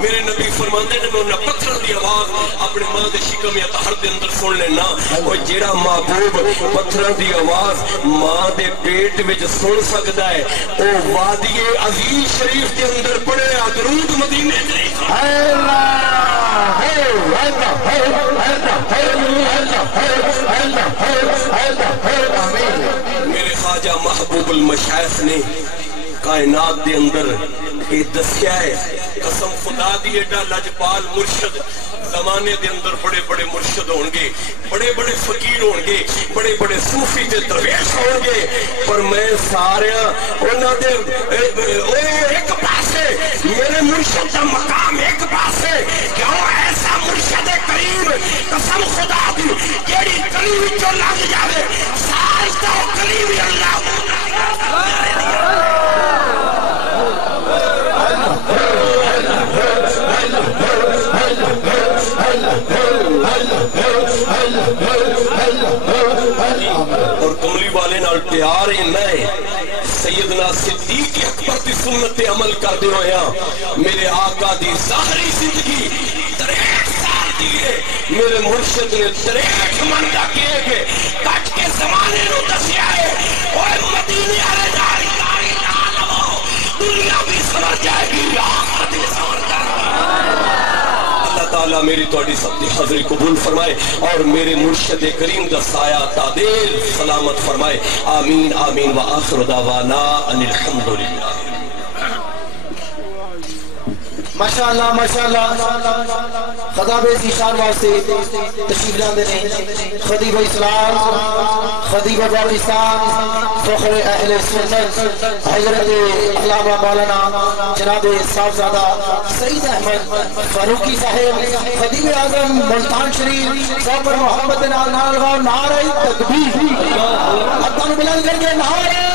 میرے نبی فرماندے نے میں انہاں پتھر دی آواز اپنے ماں دے شکم یا تہر دے اندر سن لینا وہ جیڑا محبوب پتھر دی آواز ماں دے پیٹ وچ سن سکتا ہے او وادی عظیم شریف کے اندر پڑے درود مدینے میرے خواجہ محبوب المشائخ نے کائنات دے اندر یہ دسیا ہے قسم خدا دی ایڈا لجپال مرشد زمانے دے اندر بڑے بڑے مرشد ہوں گے بڑے بڑے فقیر ہوں گے بڑے بڑے صوفی تے درویش ہوں گے پر میں سارے انہاں دے ایک پاسے میرے مرشد دا مقام ایک پاسے کیوں ایسا مرشد کریم قسم خدا دی جیڑی کریم جو لگ جاوے سالتا کریم اللہ اور کملی والے نال پیار ہی میں سیدنا صدیق اکبر کی سنت عمل کر دے ہویا میرے آقا دی ظاہری زندگی 63 سال دیئے میرے مرشد نے 63 منڈا کیے گئے کٹ کے زمانے نو دسیا ہے اور مدینے آلے داری داری نالو دنیا بھی سمجھ جائے گی آخر بھی سمجھ جائے گی اللہ تعالیٰ میری توڑی سب دی حضری قبول فرمائے اور میرے مرشد کریم دا سایہ تعدیل سلامت فرمائے آمین آمین وآخر دعوانا ان الحمدللہ ماشاءاللہ خدا بے زیشان واسطے تشریف لاندے نے خدیب اسلام خدیب پاکستان فخر اہل سنت حضرت علامہ مولانا جناب صاحبزادہ سعید احمد فاروقی صاحب خدیب اعظم ملتان شریف صاحب محمد نعرہ تکبیر اپنا بلند کر کے نعرہ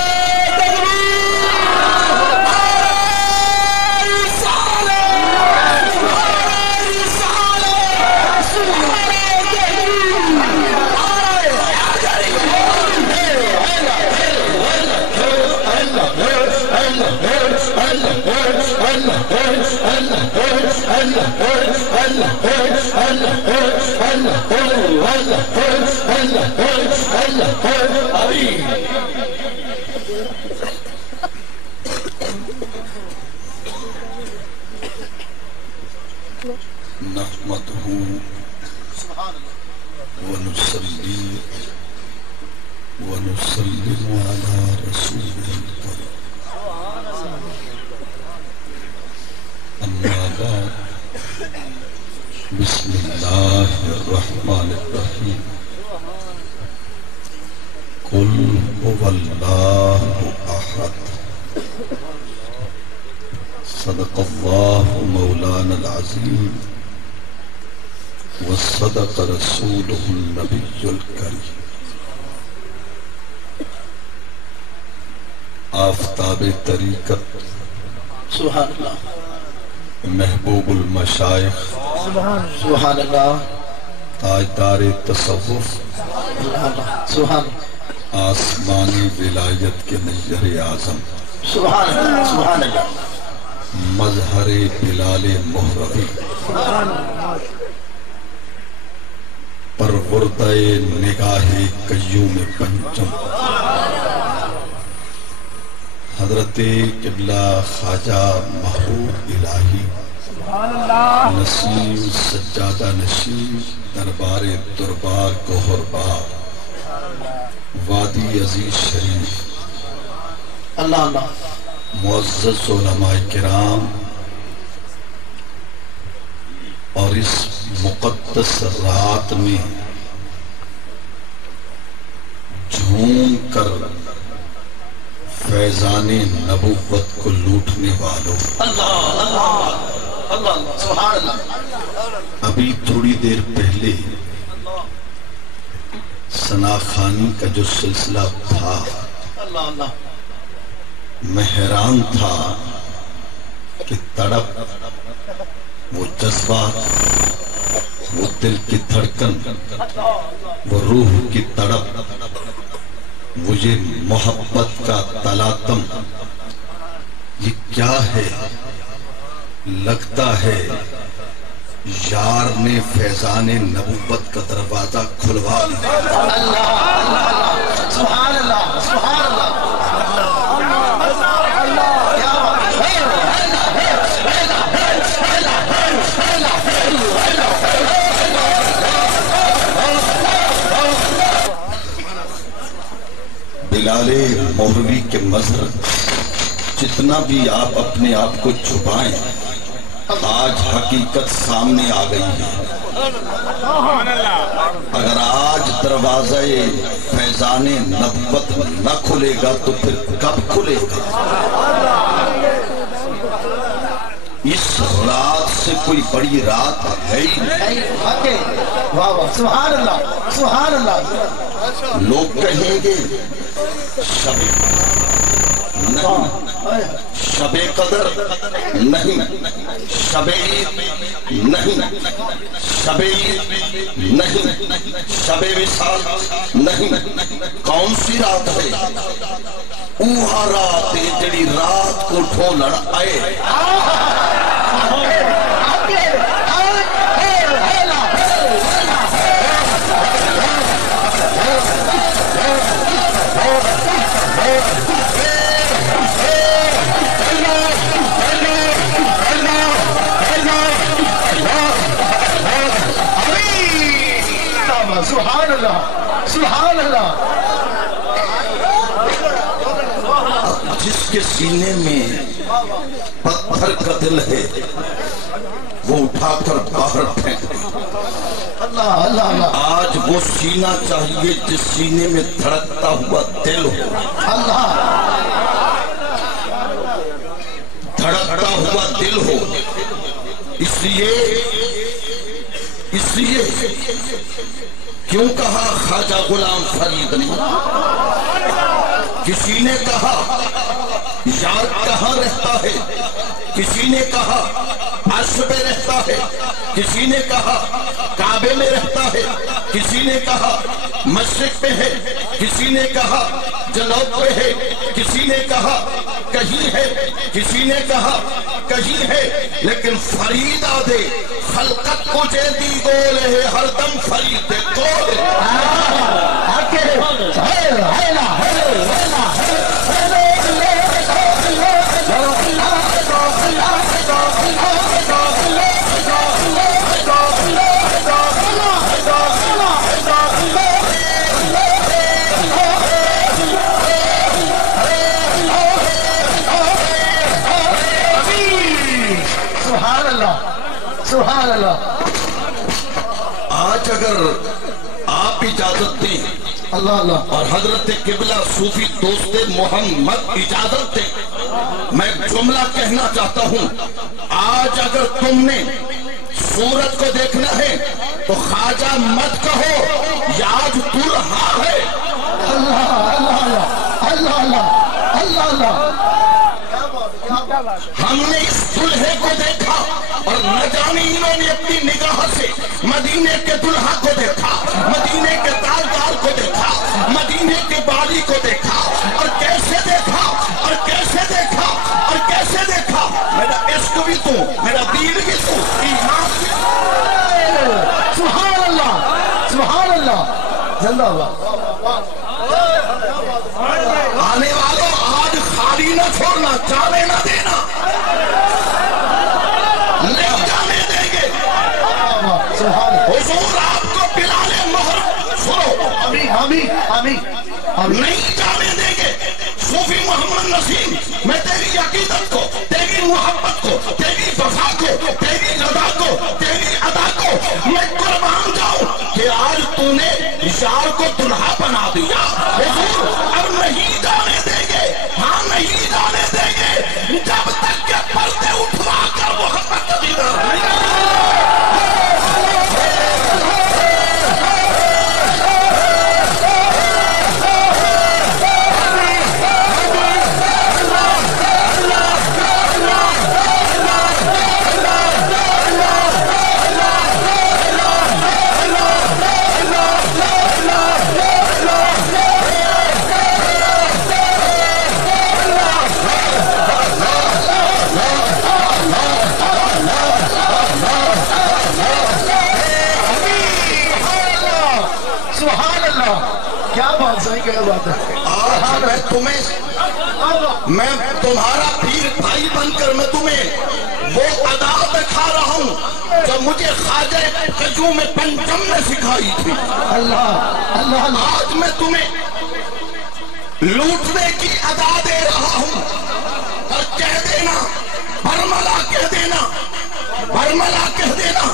نحمده ونصلي ونسلم على رسوله الكريم أما بعد بسم الله الرحمن الرحيم قل هو الله أحد صدق الله مولانا العظيم وصدق رسوله النبي الكريم آفتاب طریقت سبحان اللہ محبوب المشائخ سبحان اللہ تاجدار تصوف سبحان آسمانی ولایت کے نیر اعظم سبحان اللہ سبحان اللہ مظہر بلال محربی پروردہ نگاہ قیوم پنجم حضرت قبلہ خواجہ محبوب الہی نسیم سجادہ نشیم دربار دربار گوہربار وادی عزیز شریف اللہ اللہ معزز علماء کرام اور اس مقدس رات میں جھوم کر فیضان نبوت کو لوٹنے والوں اللہ اللہ اللہ سبحان اللہ ابھی تھوڑی دیر پہلے ثنا خوانی کا جو سلسلہ تھا اللہ اللہ میں حیران تھا کہ تڑپ وہ جذبات وہ دل کی دھڑکن وہ روح کی تڑپ وہ یہ محبت کا تلاطم یہ کیا ہے؟ لگتا ہے یار نے فیضان نبوت کا دروازہ کھلوا دیا۔ سبحان اللہ، سبحان اللہ۔ بلال مولوی کے مظہر جتنا بھی آپ اپنے آپ کو چھپائیں، آج حقیقت سامنے آ گئی ہے۔ اگر آج دروازہ فیضان نبوت نہ کھلے گا تو پھر کب کھلے گا؟ اس رات سے کوئی بڑی رات ہے ہی نہیں۔ واہ واہ، سبحان اللہ، سبحان اللہ۔ لوگ کہیں گے نہیں، شب قدر نہیں، شب عید نہیں، شب عید نہیں، شب وصال نہیں، کون سی رات ہے؟ اوہا رات ہے جڑی رات کو ڈھولڑ آئے۔ سبحان اللہ، سبحان اللہ۔ جس کے سینے میں پتھر کا دل ہے وہ اٹھا کر باہر پھینک دے۔ اللہ اللہ اللہ۔ آج وہ سینہ چاہیے جس سینے میں دھڑکتا ہوا دل ہو، اللہ، دھڑکتا ہوا دل ہو۔ اس لیے کیوں کہا خواجہ غلام فرید نے؟ کسی نے کہا یار کہاں رہتا ہے، کسی نے کہا عرش پہ رہتا ہے، کسی نے کہا کعبے میں رہتا ہے، کسی نے کہا مشرق پہ ہے، کسی نے کہا جنوب پہ ہے، کسی نے کہا کہیں ہے، کسی نے کہا کہیں ہے، لیکن فرید آدھے خلقت کو جیدی گول ہے، ہر دم فرید گول ہے۔ سبحان اللہ۔ آج اگر آپ اجازت دیں اللہ اللہ، اور حضرت قبلہ صوفی دوست محمد اجازت دیں، میں جملہ کہنا چاہتا ہوں۔ آج اگر تم نے سورج کو دیکھنا ہے تو خواجہ مت کہو یاد دلہا ہے۔ اللہ اللہ اللہ اللہ اللہ اللہ۔ ہم نے اس دلہے کو دیکھا اور نہ جانے انہوں نے اپنی نگاہ سے مدینے کے دلہا کو دیکھا، مدینے کے تاجدار کو دیکھا، مدینے کے بالی کو دیکھا، اور کیسے دیکھا اور کیسے دیکھا اور کیسے دیکھا۔ میرا عشق بھی تو، میرا دین بھی تو، ایمان بھی تو۔ سبحان اللہ، سبحان اللہ، زندہ اللہ۔ آنے والوں آج خالی نہ چھوڑنا، جانے نہ دینا، نہیں جانے دیں گے۔ حضور آپ کو بلال مہر سنو، آمین آمین آمین آمین۔ نہیں جانے دیں گے۔ صوفی محمد نسیم، میں تیری عقیدت کو، تیری محبت کو، تیری وفا کو، تیری رضا کو، تیری ادا کو میں قربان جاؤں کہ آج تو نے یار کو دلہا بنا دیا۔ حضور اب نہیں جانے دیں گے، ہاں نہیں جانے دیں گے جب تک کہ پردے اٹھوا کر محبت کا دیدار نہیں۔ کیا بات صحیح کیا بات ہے. آج میں تمہارا پیر بھائی بن کر میں تمہیں وہ ادا دکھا رہا ہوں جو مجھے خواجہ قیوم پنجم نے سکھائی تھی. اللہ اللہ. آج میں تمہیں لوٹنے کی ادا دے رہا ہوں اور کہہ دینا برملا کہہ دینا برملا کہہ دینا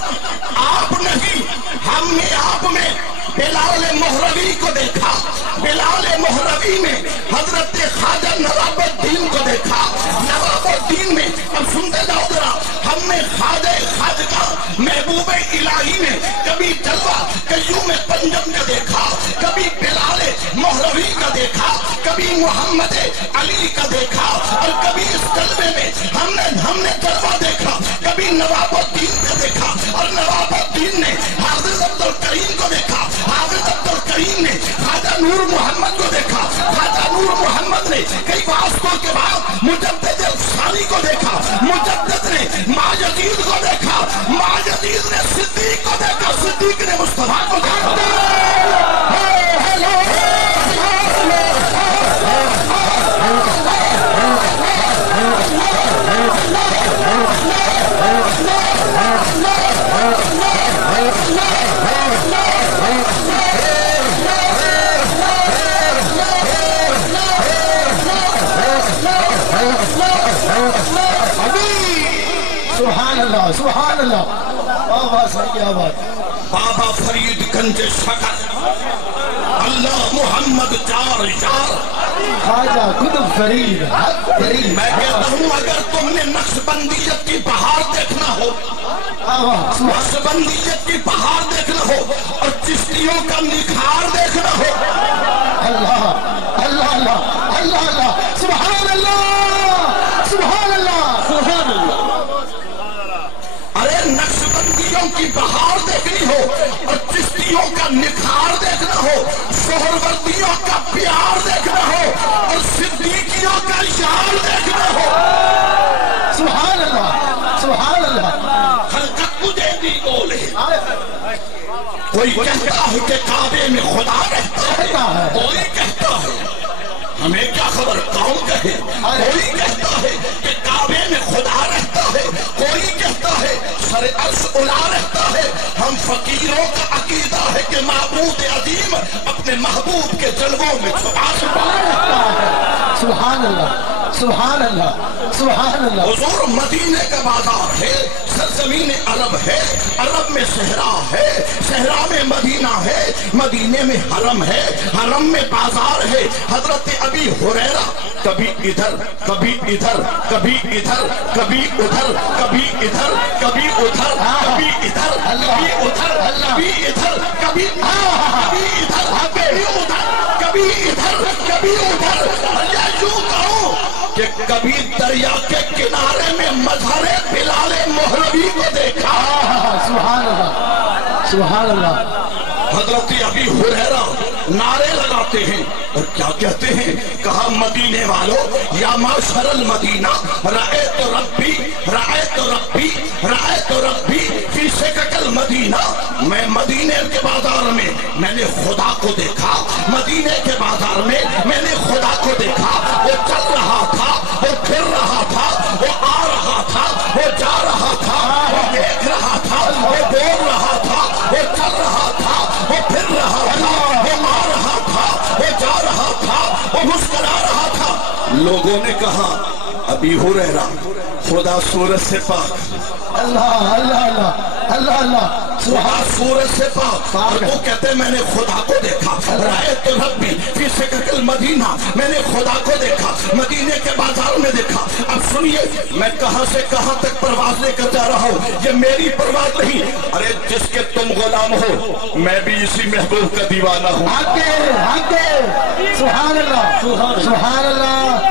آپ نہیں ہم نے آپ میں بلال مہروی کو دیکھا. بلال مہروی میں حضرت خواجہ نواب الدین کو دیکھا. نواب الدین میں اب سنتے جاؤ ذرا ہم نے خواجہ خواجہ محبوب الہی میں کبھی جلوہ قیوم پنجم کا دیکھا, کبھی بلال مہروی کا دیکھا, کبھی محمد علی کا دیکھا اور کبھی اس جلوے میں ہم نے جلوہ دیکھا. کبھی نواب الدین کا دیکھا اور نواب الدین نے حافظ عبد الکریم کو دیکھا. حافظ عبد الکریم نے خواجہ نور محمد کو دیکھا. خواجہ نور محمد نے کئی واسطوں کے بعد مجدد الثانی کو دیکھا. مجدد نے ماجدید کو دیکھا. ماجدید نے صدیق کو دیکھا. صدیق نے مصطفیٰ کو دیکھا. سبحان اللہ سبحان اللہ. بابا صحیح کیا بات. بابا فرید گنج شکر اللہ محمد چار چار خواجہ قطب فرید فرید. میں کہتا ہوں اگر تم نے نقشبندیت کی بہار دیکھنا ہو, نقشبندیت کی بہار دیکھنا ہو اور چشتیوں کا نکھار دیکھنا ہو. اللہ اللہ اللہ اللہ اللہ. سبحان اللہ سبحان اللہ سبحان اللہ. ارے نقشبندیوں کی بہار دیکھنی ہو اور چشتیوں کا نکھار دیکھنا ہو, سہروردیوں کا پیار دیکھنا ہو اور صدیقیوں کا اشعار دیکھنا ہو. سبحان اللہ سبحان اللہ. خلقت مجھے بھی بولے کوئی کہتا ہے کہ کعبے میں خدا رہتا ہے, کوئی کہتا ہے ہمیں کیا خبر کون کہے, کوئی کہتا ہے کہ کعبے میں خدا رہتا ہے, کوئی کہتا ہے سر عرش الا رہتا ہے. ہم فقیروں کا عقیدہ ہے کہ معبود عظیم اپنے محبوب کے جلووں میں چھپا رہتا ہے. سبحان اللہ سبحان اللہ سبحان اللہ. حضور مدینے کا بازار ہے, سرزمین عرب ہے, عرب میں صحرا ہے, صحرا میں مدینہ ہے, مدینے میں حرم ہے, حرم میں بازار ہے. حضرت ابی ہریرہ کبھی ادھر کبھی ادھر کبھی ادھر کبھی ادھر کبھی ادھر کبھی ادھر کبھی ادھر کبھی ادھر کبھی ادھر کبھی ادھر کبھی ادھر کبھی ادھر کبھی ادھر. یا یوں کہوں کہ کبھی دریا کے کنارے میں مظہر بلال مہروی کو دیکھا. سبحان اللہ سبحان اللہ. حضرت ابی ہریرہ نعرے لگاتے ہیں اور کیا کہتے ہیں, کہا مدینے والوں یا معشر المدینہ رأیت ربی رأیت ربی رأیت ربی فی سکک المدینہ. میں مدینے کے بازار میں نے خدا کو دیکھا. مدینے کے بازار میں نے خدا کو دیکھا. وہ چل رہا تھا, وہ پھر رہا تھا, وہ آ رہا تھا, وہ جا رہا تھا, وہ دیکھ رہا تھا, وہ بول رہا تھا, وہ چل رہا تھا, وہ پھر رہا تھا, وہ آ رہا تھا, وہ جا رہا تھا, وہ مسکرا رہا تھا. لوگوں نے کہا ابی ہریرہ خدا سورج سے پاک, اللہ اللہ اللہ اللہ اللہ. خدا سورج سے پاک. وہ کہتے میں نے خدا کو دیکھا. رأیت ربی فی سکک المدینہ, میں نے خدا کو دیکھا, مدینے کے بازار میں دیکھا. اب سنیے میں کہاں سے کہاں تک پرواز لے کر جا رہا ہوں, یہ میری پرواز نہیں. ارے جس کے تم غلام ہو میں بھی اسی محبوب کا دیوانہ ہوں. آگے آگے. سبحان اللہ سبحان اللہ.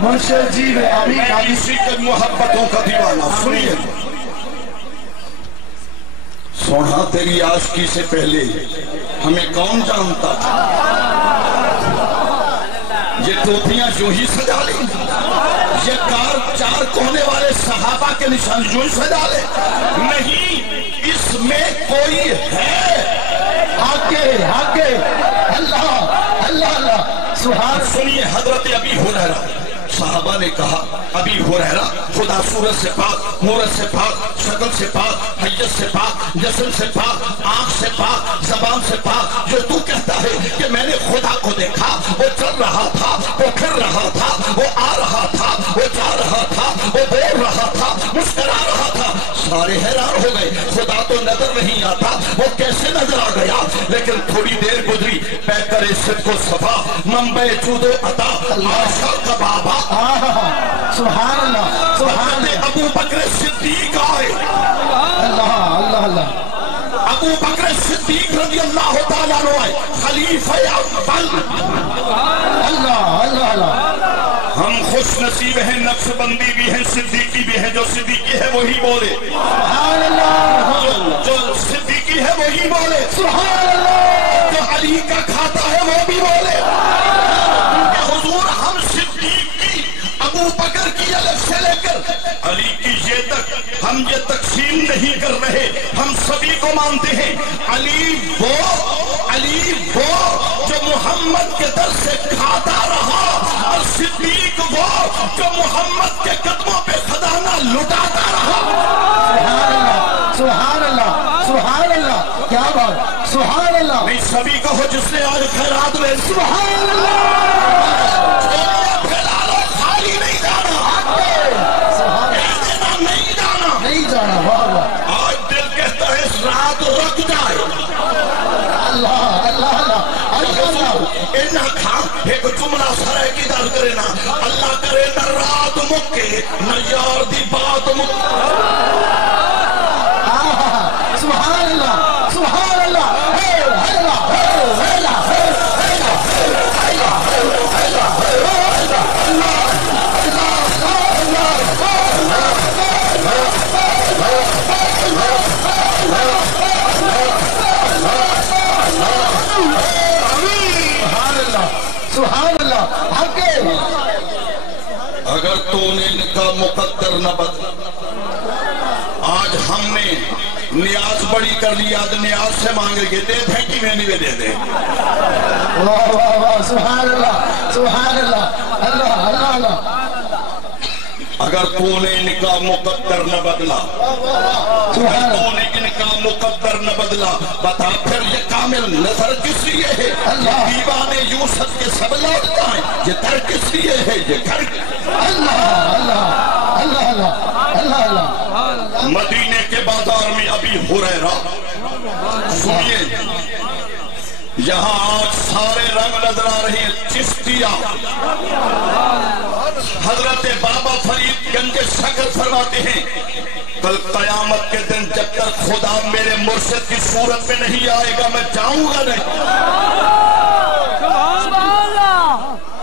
مرشد جی میں میں اسی کے محبتوں کا دیوانہ. سنیے سونا تیری عاشقی سے پہلے ہمیں کون جانتا تھا, یہ ٹوپیاں یوں ہی سجا لی, یہ کار چار کونے والے صحابہ کے نشان یوں ہی سجا لے. نہیں, اس میں کوئی ہے, حق اللہ اللہ اللہ سبحان. سنیے حضرت ابی ہریرہ صحابہ نے کہا ابی ہریرہ خدا صورت سے پاک، مورت سے پاک، شکل سے پاک، حیت سے پاک، جسم سے پاک، آنکھ سے پاک، زبان سے پاک، جو تو کہتا ہے کہ میں نے خدا کو دیکھا، وہ چل رہا تھا، وہ پھر رہا تھا، وہ آ رہا تھا، وہ جا رہا تھا، وہ بول رہا تھا، مسکرا رہا تھا. سارے حیران ہو گئے، خدا تو نظر نہیں آتا، وہ کیسے نظر آ گیا؟ لیکن تھوڑی دیر گزری، پیکر صدق و صفا، منبع جود و عطا، عاشق کا بابا سبحان اللہ سبحان اللہ. ابو بکر صدیق آئے. اللہ اللہ اللہ. ابو بکر صدیق رضی اللہ تعالیٰ عنہ آئے، خلیفہ اول. اللہ اللہ اللہ. ہم خوش نصیب ہیں، نقش بندی بھی ہیں، صدیقی بھی ہیں. جو صدیقی ہے وہی بولے سبحان اللہ. جو صدیقی ہے وہی بولے سبحان اللہ. جو علی کا کھاتا ہے وہ بھی بولے کہ حضور ہم صدیق کی، ابو بکر کی الگ سے لے کر علی کی یہ تک ہم یہ تقسیم نہیں کر رہے، ہم سبھی کو مانتے ہیں. علی وہ جو محمد کے در سے کھاتا رہا، اور صدیق وہ جو محمد کے قدموں پہ خزانہ لٹاتا رہا. سبحان اللہ سبحان اللہ. کیا بات. سبحان اللہ. نہیں سبھی کہو جس نے آج خیرات میں سبحان اللہ. پھیلا لو، خالی نہیں جانا، نہیں جانا، نہیں جانا. واہ واہ. آج دل کہتا ہے اس رات رک جائے. اللہ اللہ اللہ. نہ کھا ایک جملہ سرے کی در کرے نا، اللہ کرے نہ رات مکے نہ یار دی بات مکے. سبحان اللہ سبحان اللہ. سبحان اللہ. حق. اگر تو نے ان کا مقدر نہ بدلا، آج ہم نے نیاز بڑی کر لی، آج نیاز سے مانگے گے، دے دیں کہ میں نہیں دے دیں. واہ واہ واہ. سبحان اللہ سبحان اللہ. اللہ اللہ اللہ. اگر تو نے ان کا مقدر نہ بدلا، اگر تو نے ان کا مقدر نہ بدلا، بتا پھر یہ کامل نظر کس لیے ہے؟ دیوانے یوسف کے سب لوٹ جائیں، یہ در کس لیے ہے؟ یہ گھر. اللہ اللہ اللہ اللہ اللہ اللہ. مدینے کے بازار میں ابی ہریرہ، سنیے یہاں آج سارے رنگ نظر آ رہے ہیں. چشتیہ حضرت بابا فرید گنج شکر فرماتے ہیں کل قیامت کے دن جب تک خدا میرے مرشد کی صورت میں نہیں آئے گا میں جاؤں گا نہیں.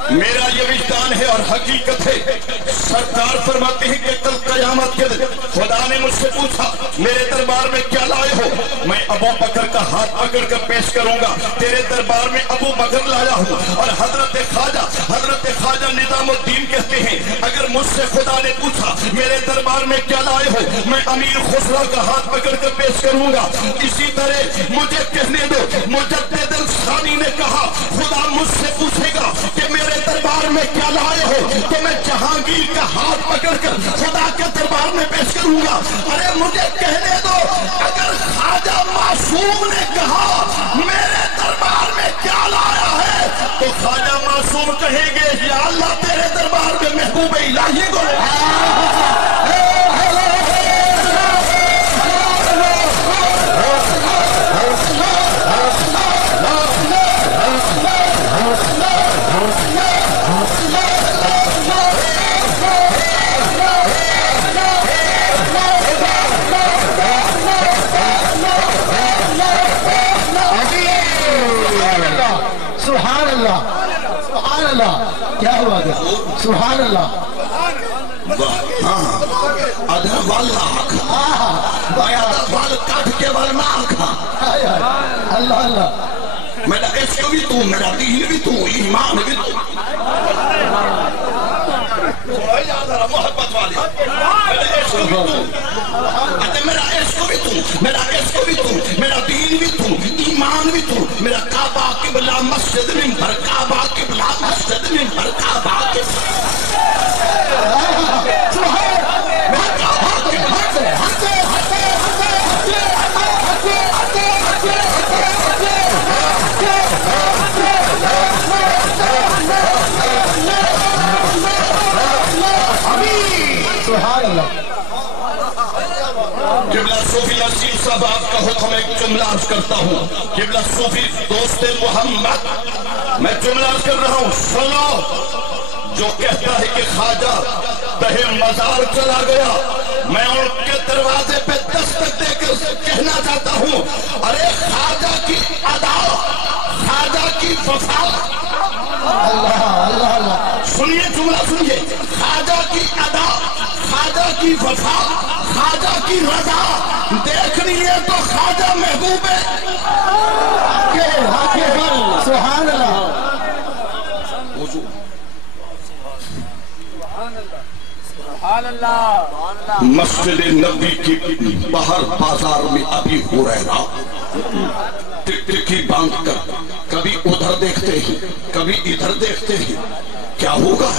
میرا یہ وجدان ہے اور حقیقت ہے. سرکار فرماتے ہیں کہ کل قیامت کے دن خدا نے مجھ سے پوچھا میرے دربار میں کیا لائے ہو؟ میں ابو بکر کا ہاتھ پکڑ کر پیش کروں گا، تیرے دربار میں ابو بکر لایا ہوں. اور حضرت خواجہ نظام الدین کہتے ہیں اگر مجھ سے خدا نے پوچھا میرے دربار میں کیا لائے ہو، میں امیر خسرو کا ہاتھ پکڑ کر پیش کروں گا. اسی طرح مجھے کہنے دو، مجدد الثانی نے کہا خدا مجھ سے پوچھے گا کہ میرے دربار میں کیا لائے ہو تو میں جہانگیر کا ہاتھ پکڑ کر خدا کے دربار میں پیش کروں گا. ارے مجھے کہنے دو، اگر خواجہ معصوم نے کہا میرے دربار میں کیا لایا ہے تو خواجہ معصوم کہیں گے یا اللہ تیرے دربار میں محبوب الہی کو. سبحان اللہ سبحان اللہ. کیا ہوا گیا؟ سبحان اللہ. ادھر والا بال کاٹ کے ورنہ آنکھا. اللہ اللہ. میرا عشق بھی تو، میرا دین بھی تو، ایمان بھی تو. محبت والے میرا عشق بھی تو، میرا عشق بھی تو، میرا دین بھی تو، ایمان بھی تو میرا کعبہ قبلہ مسجد منبر کعبہ قبلہ مسجد منبر کعبہ قبلہ صوفی نصیر صاحب آپ کا حکم ایک جملہ عرض کرتا ہوں قبلہ صوفی دوست محمد میں جملہ عرض کر رہا ہوں سنو جو کہتا ہے کہ خواجہ بہے مزار چلا گیا میں ان کے دروازے پہ دستک دے کر کہنا چاہتا ہوں ارے خواجہ کی ادا خواجہ کی وفا سنیے جملہ سنیے خواجہ کی ادا خواجہ کی وفا خواجہ کی رضا دیکھنی ہے تو خواجہ محبوب ہے سبحان اللہ مسجد نبی کی باہر بازار میں ابھی ہریرہ ٹکٹکی باندھ کر کبھی ادھر دیکھتے ہیں کبھی ادھر دیکھتے ہیں کیا ہوگا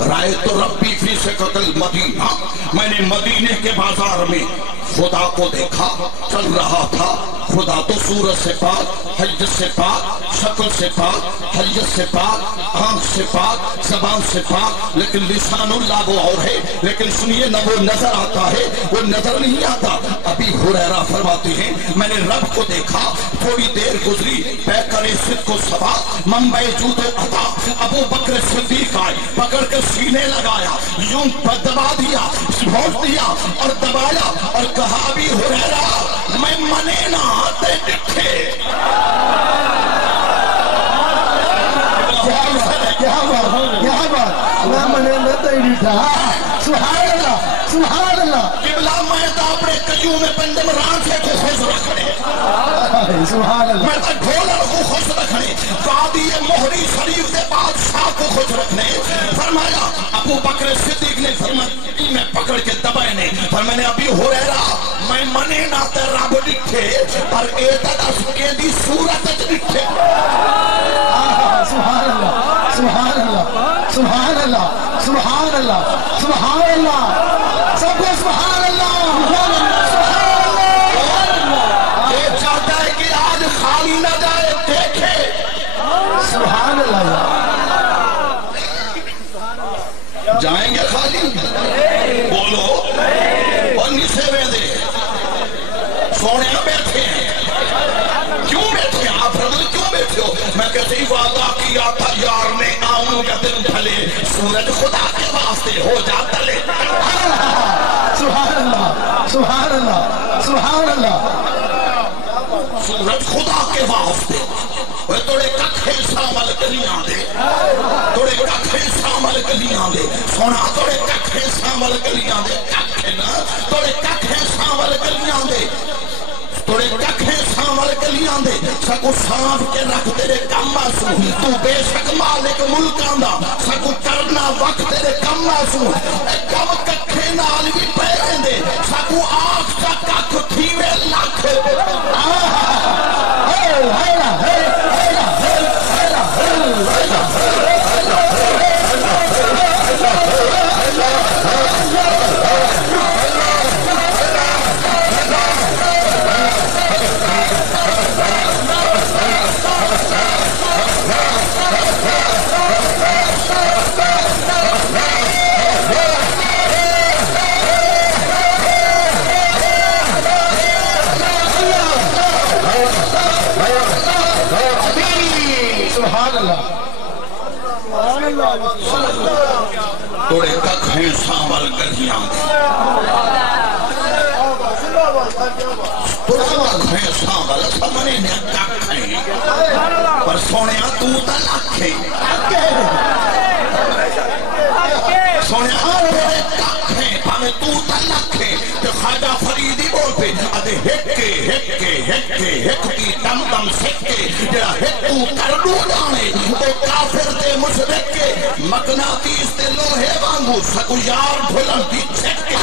رائے تو ربی فی سکت المدینہ میں نے مدینے کے بازار میں خدا کو دیکھا چل رہا تھا خدا تو صورت سے پاک حج سے پاک شکل سے پاک حیت سے پاک آنکھ سے پاک زبان سے پاک لیکن لسان اللہ وہ اور ہے لیکن سنیے نہ وہ نظر آتا ہے وہ نظر نہیں آتا ابھی ہریرہ فرماتے ہیں میں نے رب کو دیکھا تھوڑی دیر گزری پیکر صدق و صفا منبع جود و عطا ابو بکر صدیق آئے پکڑ کر سینے لگایا یوں دبا دیا بھونٹ دیا اور دبایا اور کہا ابھی ہریرہ میں منے نہ آتے دکھے کیا بات میں منے نہ تے ڈٹھا سبحان اللہ سبحان اللہ قبلہ میں تا اپنے کجوں میں پندم رانچے کو خوش رکھنے سبحان اللہ میں تا ڈھولر کو خوش رکھنے وادی مہری شریف دے بادشاہ کو خوش رکھنے فرمایا ابو بکر صدیق نے فرمایا میں پکڑ کے دبائے نے فرمایا نے ابھی ہریرہ میں منے نہ تے رب ڈٹھے پر ایتا دس کے دی صورت ڈٹھے سبحان اللہ سبحان اللہ سبحان اللہ سبحان اللہ سبحان اللہ سب کو سبحان اللہ سبحان اللہ یہ چاہتا ہے کہ آج خالی نہ جائے دیکھے سبحان اللہ جائیں گے خالی بولو اور نیچے میں دے سونے بیٹھے ہیں کیوں بیٹھے ہیں آپ رضا کیوں بیٹھے ہو میں کہتے ہی وعدہ کیا تھا یار میں آؤں گا دن ڈھلے سورج خدا کے واسطے ہو جاتا لے سبحان اللہ سبحان اللہ سبحان اللہ سورج خدا کے واسطے وہ توڑے ککھے شامل کلیاں دے توڑے ککھے شامل کلیاں دے سونا توڑے ککھے شامل کلیاں دے ککھے نا توڑے ککھے شامل کلیاں دے توڑے ککھے شامل کلیاں دے سکو سانپ کے رکھ تیرے کم آسو تو بے شک مالک ملکاں دا سکو کرنا وقت تیرے کم آسو کم ککھے نال بھی پیریں دے سکو آنکھ کا ککھ تھیوے لکھ توڑے ککھیں سامل گلیاں دے توڑے ککھیں سامل سمنے نے ککھیں پر سونے تو تلکھیں سونے توڑے ککھیں پانے تو تلکھیں تو خواجہ فریدی بول پہ ادھے ہکے ہکے ہکے ہک کی دم دم سکے جڑا ہکو کردو جانے وہ کافر دے مشرک کے مقناطیس دے لوہے وانگو سکو یار بھولن دی چھکے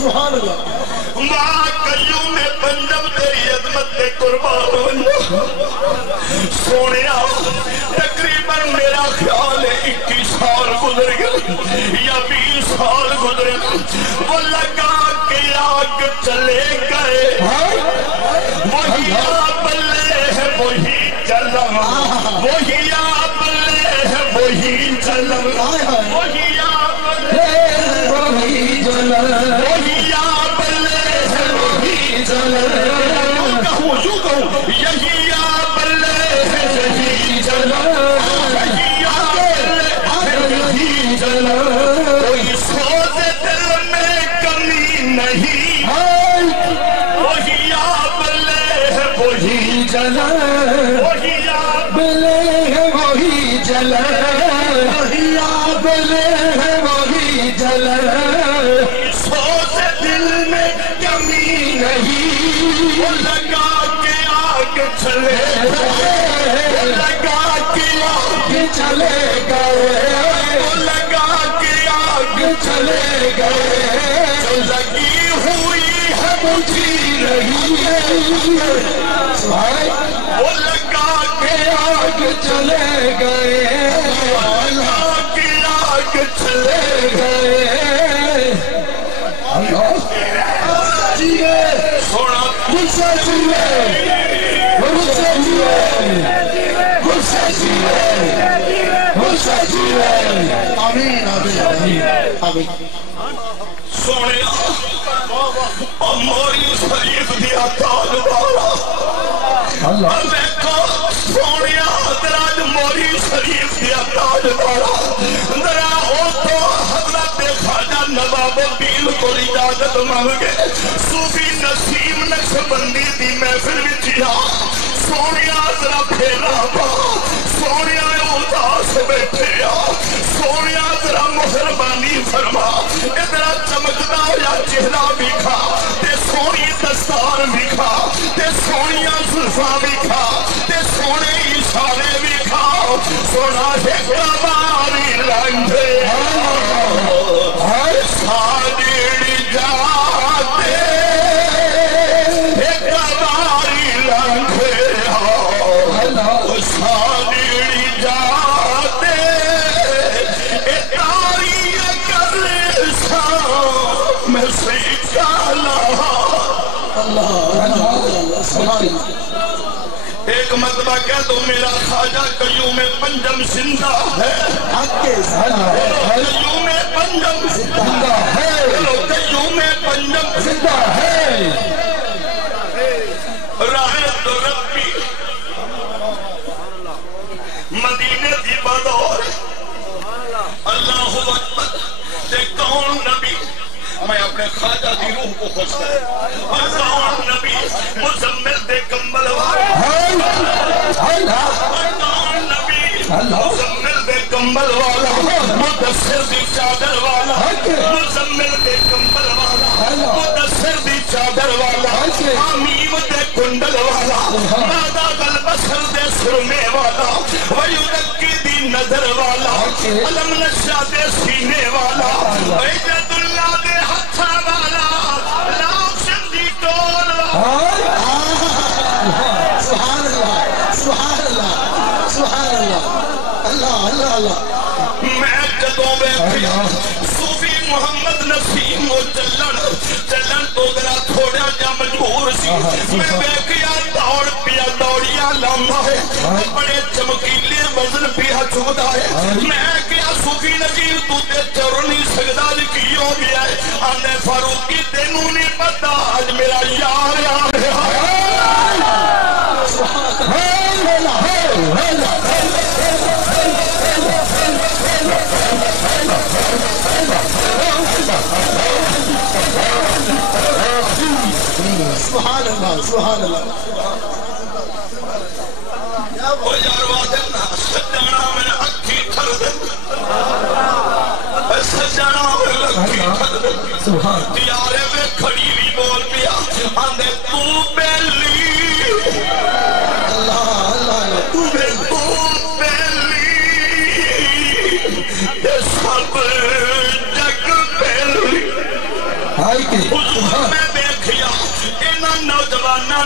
سبحان اللہ ماں قیوم پنجم تیری عظمت دے قربان بننا سونے تقریباً میرا خیال ہے 21 سال گزر گئے یا 20 سال گزرے وہ لگا کہ آگ چلے گئے وہی بلے ہے وہی چلم وہی بلے ہے وہی چلم وہی بلے وہی چلم وہی بلے ہے وہی چلم یوں کہوں یہی بلے ہے یہی چلم یہی چلم کوئی سوز دل میں کمی نہیں وہی بلے ہے وہی چلم وہی بلے ہے وہی چلم وہی بلے ہے وہی چلم سوز دل میں کمی نہیں وہ لگا کے آگ چلے وہ لگا کے آگ چلے گئے وہ لگا کے آگ چلے گئے جو لگی ہوئی ہے مجھے نہیں وہ لگا کے آگ چلے گئے لگا کے آگ چلے گئے سونا غصہ جیے غصہ جیے غصہ جیے غصہ جیے آمین آمین آمین سونے اموری شریف دیا تاج بارا دیکھو سونے حضرت موری شریف دیا تاج بارا درہ ہو تو حضرت خواجہ نواب الدین کو اجازت مانگے صوفی نسیم نقشبندی دی محفل وچیا سونیا ذرا پھیلا پا سونیا اداس بیٹھے سونیا ذرا مہربانی فرما ادھر چمکدا یا چہرہ بکھا تے سونی دستار بکھا تے سونیا زلفاں بکھا تے سونے اشارے بکھا سونا ہے کباری لنگے ساڑی جاتے کباری لنگے ساڑی جاتے اتاری کر میں سے کالا ایک مرتبہ کہہ دو میرا خواجہ قیوم پنجم زندہ ہے قیوم پنجم زندہ ہے قیوم پنجم زندہ ہے رائت ربی مدینے دی بدور اللہ اکبر تے کون نبی میں اپنے خواجہ دی روح کو خوش کریں اور کون نبی مزمل دے کمبل والا اور کون نبی مزمل دے کمبل والا مدثر دی چادر والا مزمل دے کمبل والا مدثر دی چادر والا حمیم دے کنڈل والا مادہ البصر دے سرمے والا ویدکی دی نظر والا علم نشا دے سینے والا ویجد اللہ دے ہتھا والا لاکشن دی ٹول والا سبحان اللہ سبحان اللہ سبحان اللہ اللہ اللہ اللہ میں جدوں بیٹھیا صوفی محمد نسیم و چلن تو ذرا تھوڑا جا مجبور سی میں بیٹھیا دوڑ پیا دوڑیاں لمبا ہے بڑے چمکیلے وزن پیا چکتا ہے میں کیا صوفی نجیب تو تے چر نہیں سکتا لکھی ہو گیا ہے آنے فاروقی تینوں نہیں پتا آج میرا یار یار ہے سبحان اللہ سبحان اللہ وہ یار وعدے نا سجانا میں اکھی تھر دے سجانا میں اکھی تھر دے دیارے میں کھڑی بھی بول پیا آندے تو بیلی اللہ اللہ تو بیلی یہ سب جگ بیلی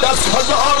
10,000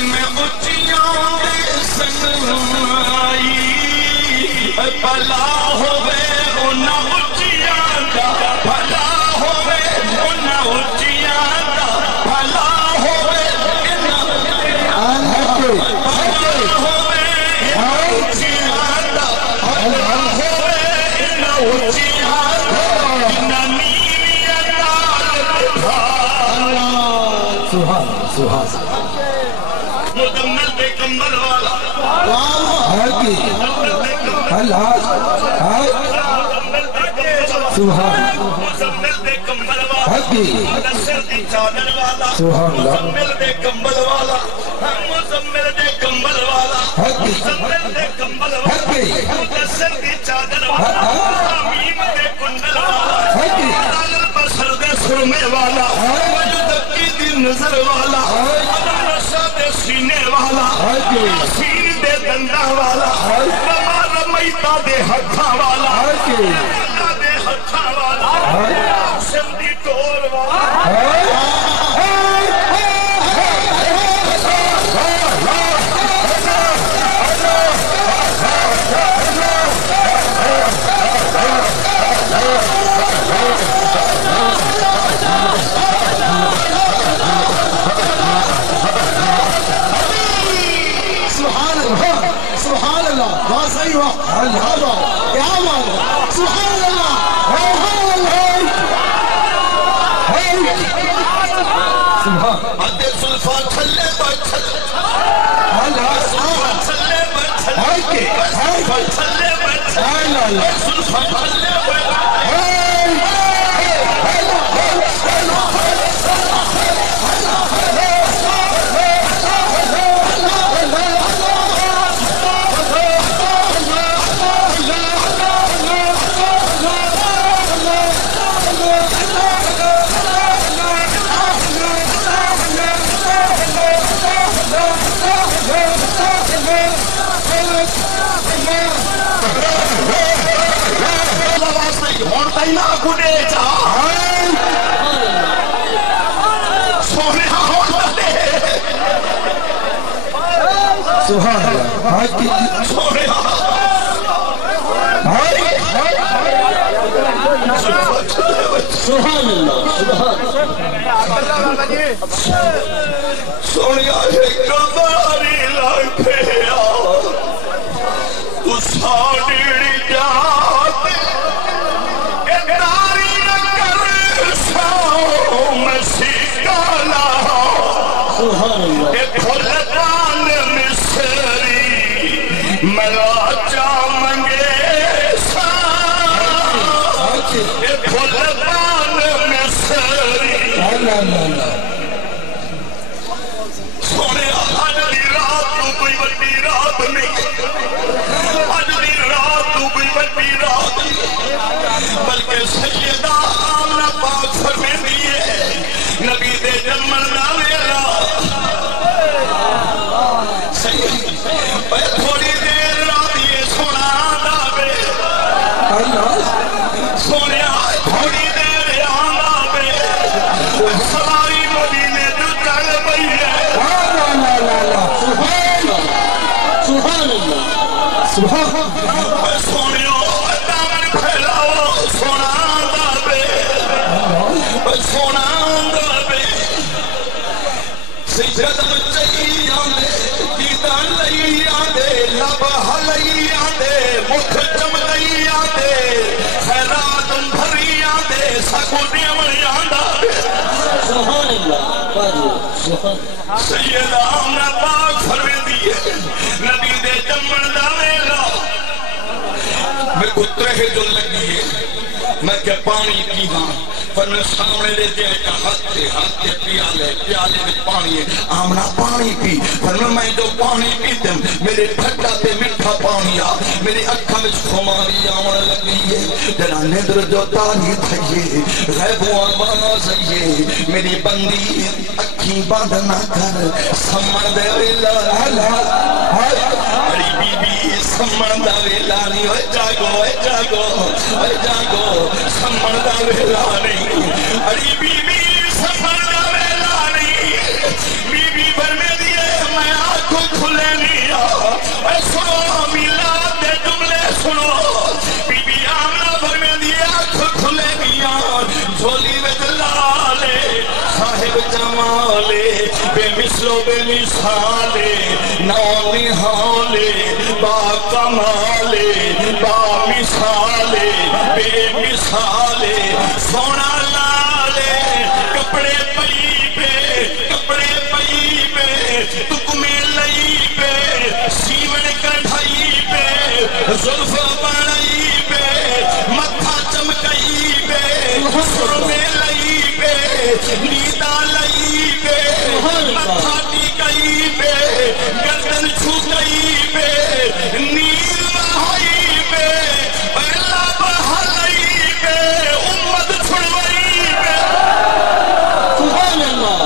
میں اچیاں دے سنائی بھلا ہوئے انہاں اچیاں دا بھلا ہوئے انہاں اچیاں دا بھلا ہوئے انہاں اچیاں دا بھلا ہوئے انہاں اچیاں دا انہاں نیویاں نال سبحان سبحان مزمل دے کمبل والا سبحان مزمل دے کمبل والا نصر دی چادر والا مزمل دے کمبل والا مزمل دے کمبل والا مزمل دے کمبل والا نصر دی چادر والا حمیم دے کنڈل والا دل بسر دے سرمے والا وجدکی دی نظر والا سینے والا سین دے دندہ والا رمیتا دے ہتھا والا رمیتا دے ہتھا والا سندی ٹور والا سبحان اللہ سلفا تھلے بیٹھل سلفا تھلے بیٹھل تھلے بیٹھل سلفا تھلے سبحان اللہ سونیا ہے کباری لکھیا تو ساڑی جات اداری نکر ساؤ مسیح کالا سبحان اللہ کھلتان مصری مراجع منگے ساؤ کھلتان مصری سونے آجلی رات تو کوئی بڑی رات نہیں آجلی رات تو کوئی بڑی رات نہیں بلکہ سیدہ آمنہ پاک فرمے دیئے نبی دے جمن ناویرہ تھوڑی دیر رات یہ سونا دابے سونے تھوڑی دیر آدابے سواری مدینے جو چل بئی ہے سبحان اللہ سونیو دامن پھیلاؤ سونا دابے سونا دابے سجد بچئی آنے دیدان لئی آنے لب حلئی آنے مکھ چملئی آنے خیرات بھری آنے سکو دیمن آنے سبحان اللہ سیدہ آمنہ پاک فرمے دیئے نبی دے جمن داوے لا میں کترے جو لگی ہے میں کہ پانی پینا پر میں سامنے لے دیا کہ ہاتھ پیالے میں پانی ہے آمنا پانی پی پر میں جو پانی پیتے میرے ٹھٹا پہ میٹھا پانی آ میری اکھا میں خماری آمن لگی ہے جنا ندر جو تاری تھئیے غیبوان بانا سئیے میری بندی اکھی بند نہ کر سمن دے ویلا میری بی بی سمن دے ویلا نہیں ہوئے جاگو سمن دے ویلا نہیں اری بی بی سمن دے ویلا نہیں بی بی بھر میں دیئے میں آنکھوں کھلے نہیں اے سنو میلاد دے جملے سنو بی بی آمنہ بھر میں دیئے آنکھوں کھلے گیا جھولی میں دلالے صاحب جمالے بے مثلو بے مثالے نو نحالے با کمالے با مثالے بے مثالے سونا لالے کپڑے پئی پہ تک میں لئی پہ سیون کڑھائی پہ زلف بڑائی پہ متھا چمکائی پہ سر میں لئی پہ نیدہ لئی پہ متھا ٹکائی پہ گردن چھکائی پہ نیل بہائی پہ اللہ بہائی پہ امت چھڑوائی پہ سبحان اللہ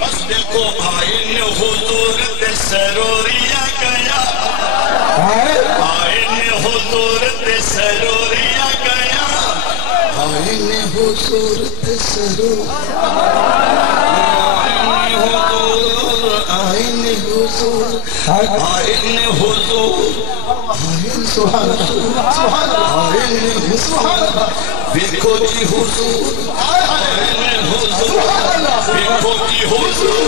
بس دل کو آئین حضور تے سروریا گیا آئین حضور تے سروریا گیا آئین حضور تے سروریا آئین حضور آئین حضور آئین سبحان اللہ دیکھو جی حضور آئین حضور دیکھو جی حضور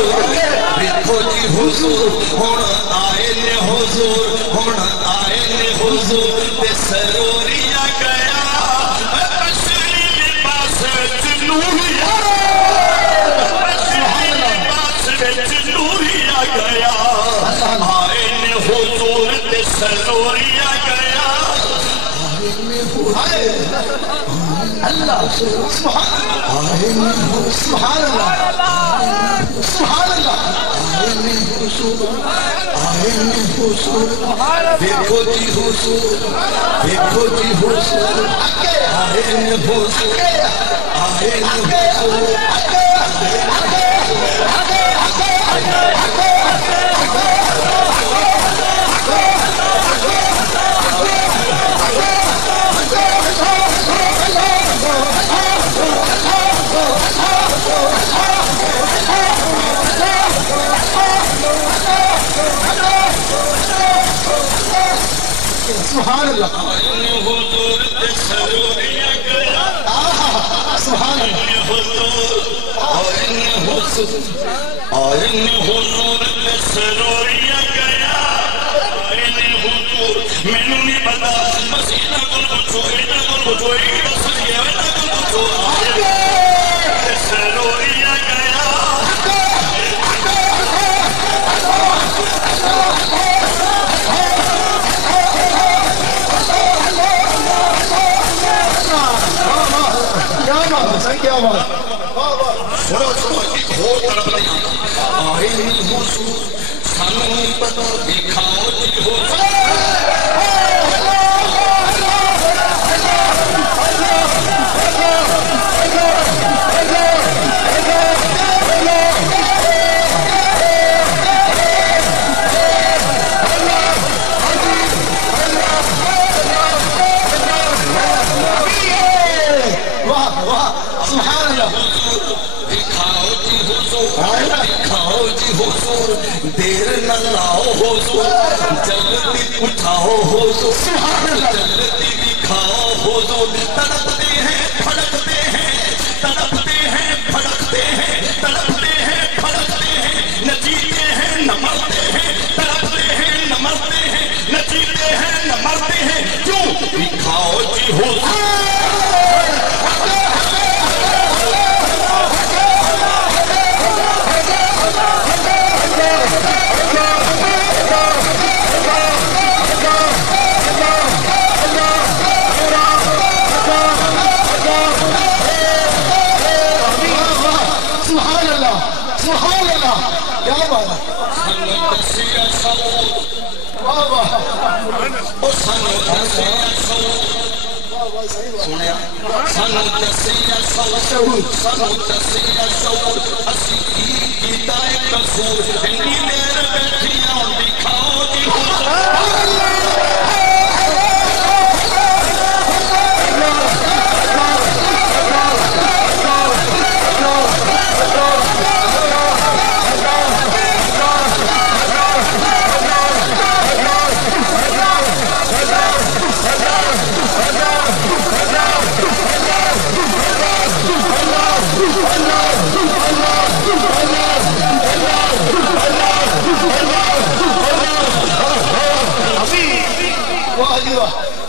دیکھو جی حضور ہونا آئین حضور ہونا آئین حضور تے سروریا گیا بشری لباس جنوریا بشری لباس جنوریا گیا آئین حضور تے سروریا گیا آئین حضور اللہ سبحان اللہ سبحان اللہ آئین حضور آئین حضور دیکھو جی حضور دیکھو جی حضور آئین حضور آئین حضور سبحان اللہ آئین حضور تے سروریا گیا سبحان اللہ آئین حضور آئین حضور تے سروریا گیا آئین حضور میں نو نہیں پتا بس اینا کل پوچھو اینا بس یہ اینا کل پوچھو آئین تے سروریا گیا کیا بات سنو سنو ایک اور طرف نہیں آئین حضور سانو پتا دکھاؤ جی حضور دیر نہ لاؤ حضور جلدی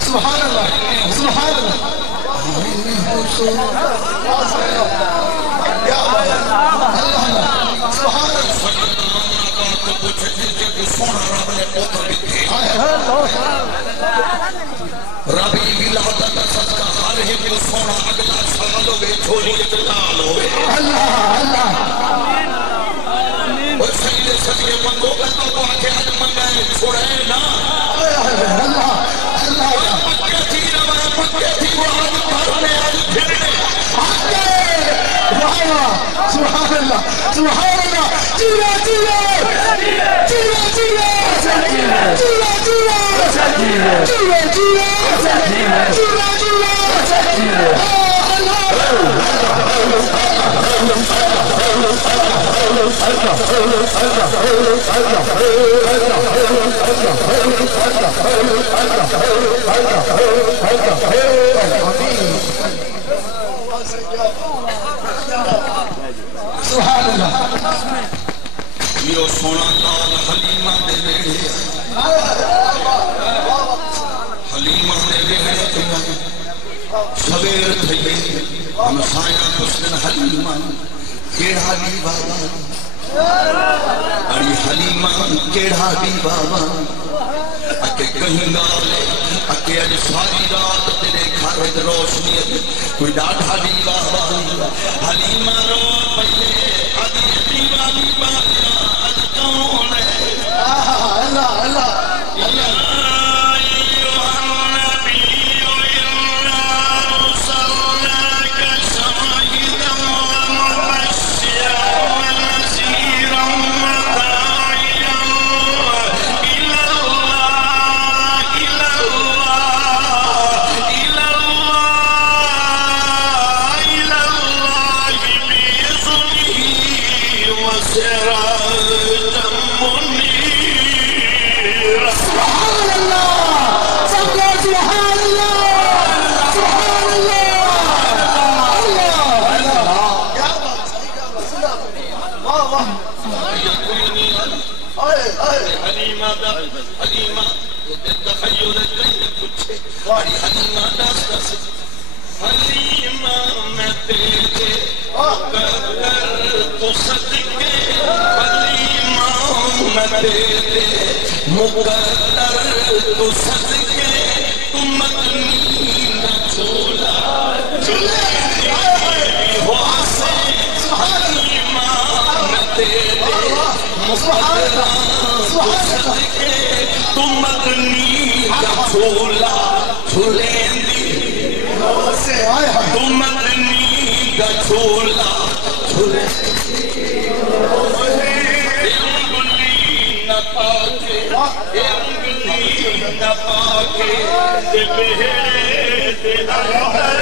سبحان اللہ سبحان اللہ ربی ولادت صدقہ ہر ہی دل سونا اگلا سال ہوئے چھوڑی اقلال ہوئے اللہ اور سیدے صدقے بندوں کا تو آکے آج منگائے چھوڑے نا پکے تھی رواں پکے تھی وہ آج بھر میں آج پھرنے سبحان اللہ سبحان اللہ جیلا جیلا جیلا جیلا جیلا جیلا جیلا جیلا سبحان اللہ یہ سونا نال حلیمہ دے ویڑے حلیمہ دے ویڑے سویر تھے ہم سایاں پسن حلیمہ کیڑا دی بابا اری حلیمہ کیڑا دی بابا اکے کہیں گالے اکے اج ساری رات تیرے گھر روشنی کوئی ڈاٹھا دی بابا حلیمہ رو پہلے ادی دیوالی بابا اج کون ہے اللہ اللہ حلیمہ تخیل کہیں پوچھے حلیمہ دس حلیمہ میں تیرے مقدر تو صدقے حلیمہ میں تیرے مقدر تو صدقے تو مدنی نہ چھولا چلے ہو سے حلیمہ میں تیرے مقدر تو صدقے تو مدنی نہ چھولا چھلیں دی تو مدنی دا چھولا چھلے انگلی نہ پاکے انگلی نہ پاکے دے بہرے دے اندر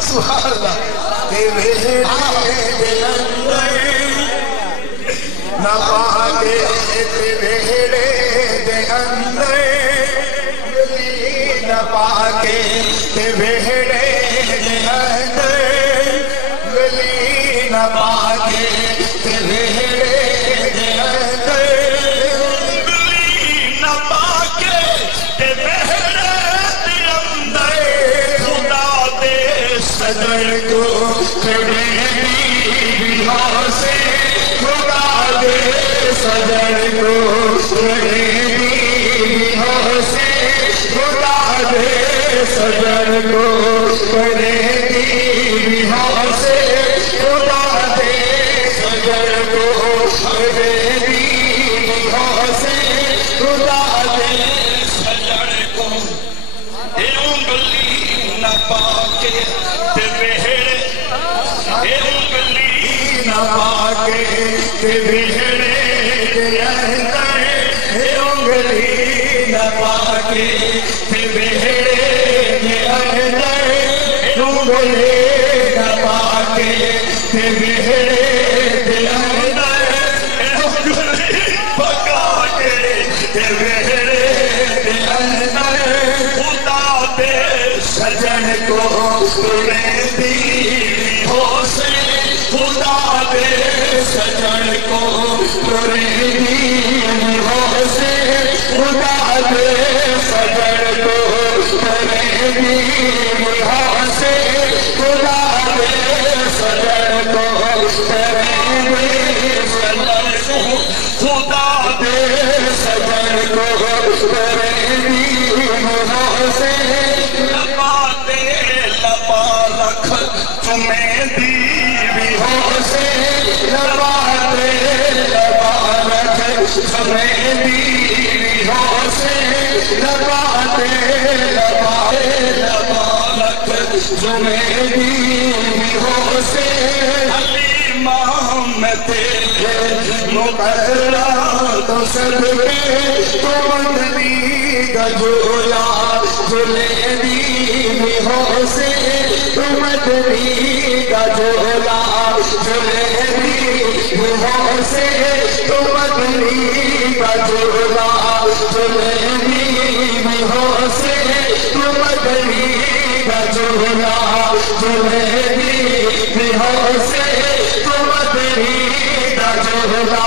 سبحان اللہ نہ پاکے ویڑے دے اندر نہ پاکے ویڑے دے اندر ولی نہ پاکے ویڑے دے اندر ولی نہ پاکے ویڑے دے اندر خدا دے سجن کو سے خدا دے سجن کو کو کرے دی سے خدا دے سجن کو کرے دی سے خدا دے سجن کو اے انگلی نہ پاکے تے بہڑے اے انگلی نہ پاکے تے بہڑے دے اندر اے انگلی نہ پاکے تے بہڑے دے اندر اے انگلی نہ پاکے تے بہڑے دے اندر اے انگلی پکا کے تے بہڑے دے اندر خدا دے سجن کو تڑے دی ہو سے خدا دے سجن کو تڑے دی ہو سے خدا دے سجن کو تڑے دی ہو سے خدا دے سجن کو تڑے دی خدا دے سجن کو تڑے دی ہو سے لپا رکھ تمہیں دی ہو سے لپا رکھ تمہیں دی ہو سے لپا رکھ تمہیں دی ہو سے حلیمہ میں تیرے مقررہ تو سب پہ تو مندنی کا جھولا جھولے دی ہو سے تم مدنی کا جھولا جھولے دی ہو سے تم مدنی کا جھولا جھولے دی ہو سے تم مدنی کا جھولا جھولے دی ہو سے تم مدنی کا جھولا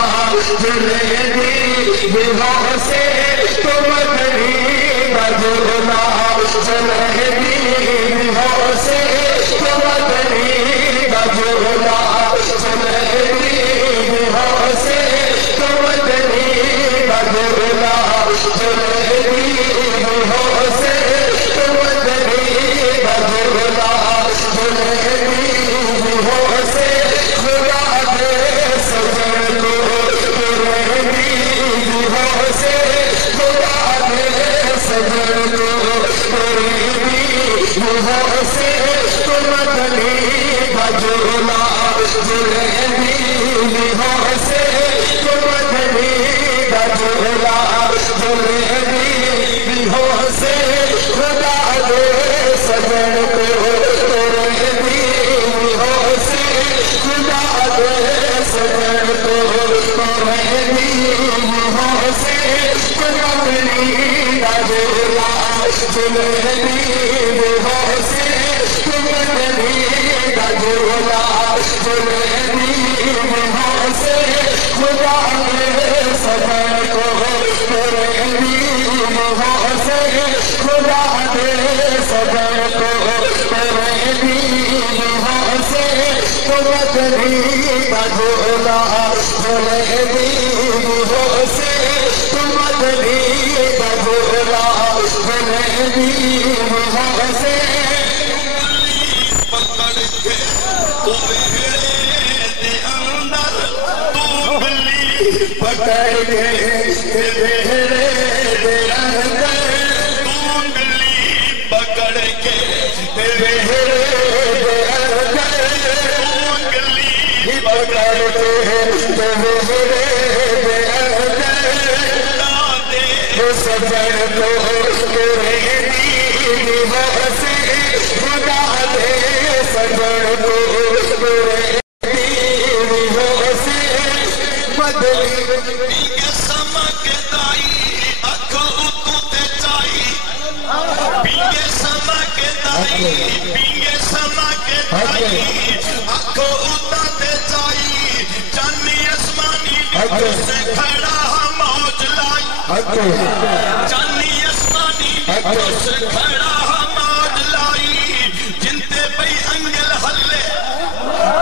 جھولے دی ہو سے تم مدنی کا جھولا جھولے دی ہو سے تم مدنی کا جھولا جھولے دی ہو سے تم مدنی کا جھولا جھولے دی ہو سے تم مدنی کا جھولا جھولے دی ہو سے خدا دے سجن کو تڑے دی ہو سے خدا دے سجن کو تڑے دی ہو سے تم مدنی کا جھولا جھولے دی ہو سے تم مدنی کا جھولا جھولے دی ہو سے خدا دے سجن کو تڑے دی ہو سے خدا دے سجن کو تڑے دی ہو سے تم مدنی کا جھولا جھولے دی ہو سے تم مدنی کا جھولا جھولے دی ہو سے خدا دے سجن کو تڑے دی ہو سے خدا دے سجن کو تڑے دی ہو سے تم مدنی کا جھولا جھولے دی ہو سے تم مدنی کا جھولا جھولے دی ہو سے پکڑ کے تو بہڑے دے اندر تو بلی پکڑ کے بہڑے دے اندر تو بلی پکڑ کے بہڑے دے اندر تو بلی پکڑ کے بہڑے دے اندر سجن کو تڑے دی ہو سے خدا دے سجن کو تڑے دی ہو سے مدنی پیگے سمک دائی اکھ اتو تے چائی پیگے سمک دائی پیگے سمک دائی اکھ اتو تے چائی چانی اسمانی نیچے سے کھڑا موج لائی چانی اسمانی نیچے سے کھڑا موج لائی جنتے بھئی انگل ہلے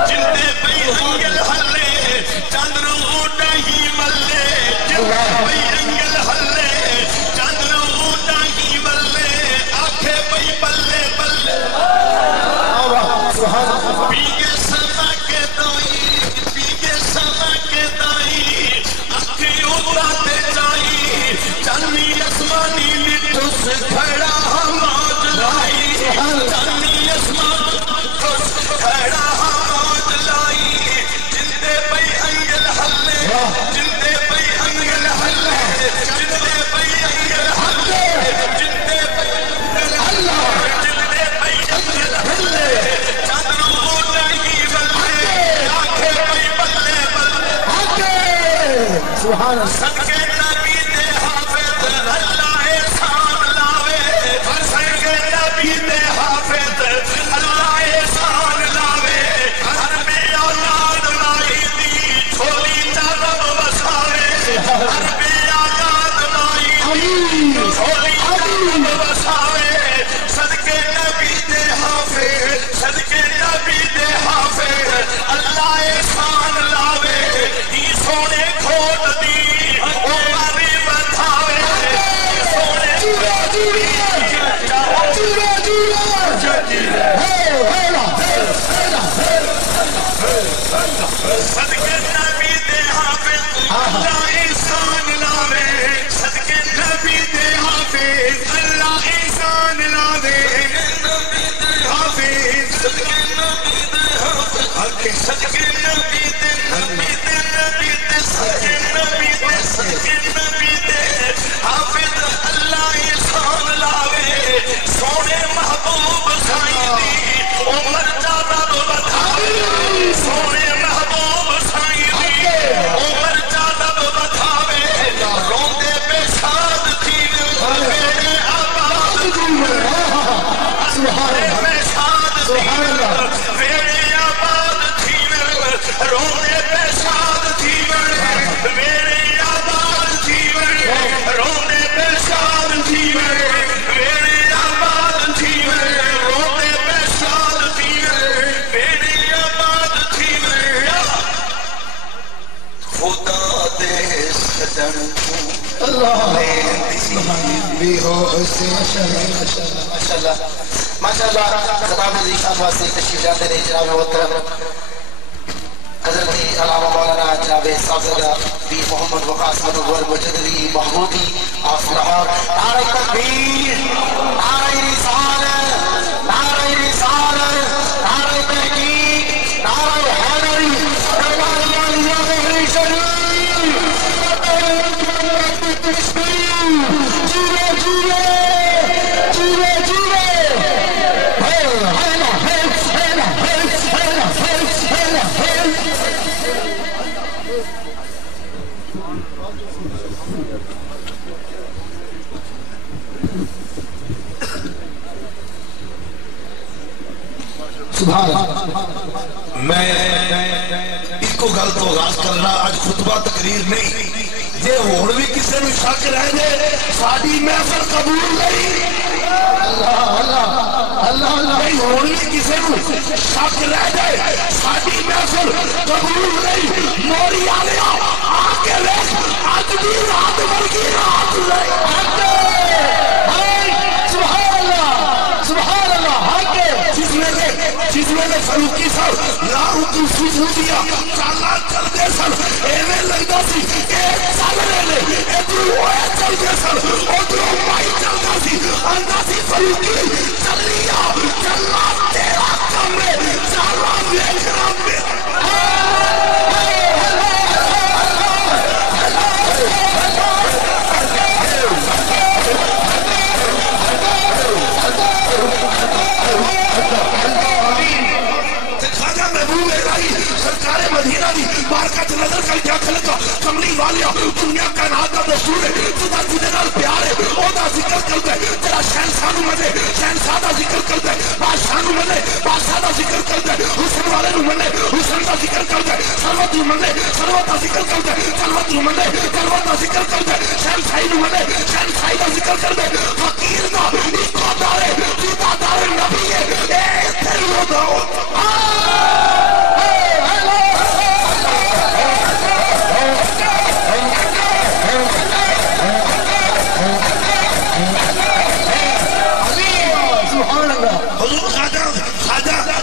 جنتے بھئی انگل ہلے چندر اوٹا ہی ملے جنتے بھئی انگل ہلے چندر اوٹا ہی ملے آنکھیں بھئی بلے بلے سبحان اللہ صدقے نبی دے حافظ اللہ احسان لاوے صدقے نبی دے حافظ اللہ احسان لاوے ہر بے اولاد مائی دی چھولی چادر وساوے ہر بے اولاد مائی دی چھولی چادر وساوے صدقے نبی دے حافظ صدقے نبی دے حافظ اللہ احسان لاوے ہی سونے کھوٹ دی عمری بتاوے سونے کھوٹ دی صدقے نبی دے حافظ اللہ احسان لاوے صدقے نبی دے حافظ اللہ احسان لاوے حافظ صدقے نبی دے حافظ صدقے نبی دے نبی دے نبی دے صدقے نبی دے صدقے نبی دے حافظ اللہ احسان لاوے سونے محبوب سائیں دی عمر زیادہ بتاوے سونے محبوب سائیں دی عمر زیادہ بتاوے روندے بے شاد تھی میرے آباد تھی بے شاد تھی میرے آباد تھی روندے بے شاد تھی میرے آباد تھی روندے بے شاد تھی میرے آباد تھی روندے بے شاد تھی میرے آباد تھی خدا دے سجن اللہ بھی ہو سے ماشاءاللہ ماشاءاللہ خطاب ذیشان واسطے تشریف جاتے رہے جناب محترم حضرت علامہ مولانا جناب صاحبزادہ پیر محمد وقاص منور مجددی محمودی آف لاہور نعرہ تکبیر نعرہ رسالت نعرہ رسالت نعرہ تحقیق نعرہ حیدری دربار عالیہ غیر شریف جیوے جیوے جیوے جیوے سبحان میں ایک کو گل تو آغاز کرنا آج خطبہ تقریر نہیں جے ہون بھی کسے نو شک رہ جے ساڈی محفل قبول نہیں اللہ اللہ اللہ اللہ نہیں ہون بھی کسے نو شک رہ جائے ساڈی محفل قبول نہیں موری آلیا آکے ویکھ آج بھی رات ورگی رات نہیں سبحان اللہ سبحان اللہ جس میں نے فروقی صاحب لاہو کی سوچ دیا چالا چل دے سر ایویں لگتا سی ایک چل رہے نے ادھر ہوئے چل دے سر ادھر مائی چلتا سی اندھا سی فروقی چلیا چلا تیرا کم ہے چالا ویکھنا میرا سرکار مدینہ دی بارکت نظر کر کیا کھلکا کملی والیا دنیا کا نات کا دستور ہے خدا جدے نال پیار ہے او دا ذکر کرتا ہے تیرا شہنشاہ نو منے شہنشاہ دا ذکر کرتا ہے بادشاہ نو منے بادشاہ دا ذکر کرتا ہے حسن والے نو منے حسن دا ذکر کرتا ہے سروت نو منے سروت دا ذکر کرتا ہے سروت نو منے سروت دا ذکر کرتا ہے شہنشاہی نو منے شہنشاہی دا ذکر کرتا ہے فقیر دا ایکو دارے جیتا دارے نبی ہے اے تیرے وہ داؤ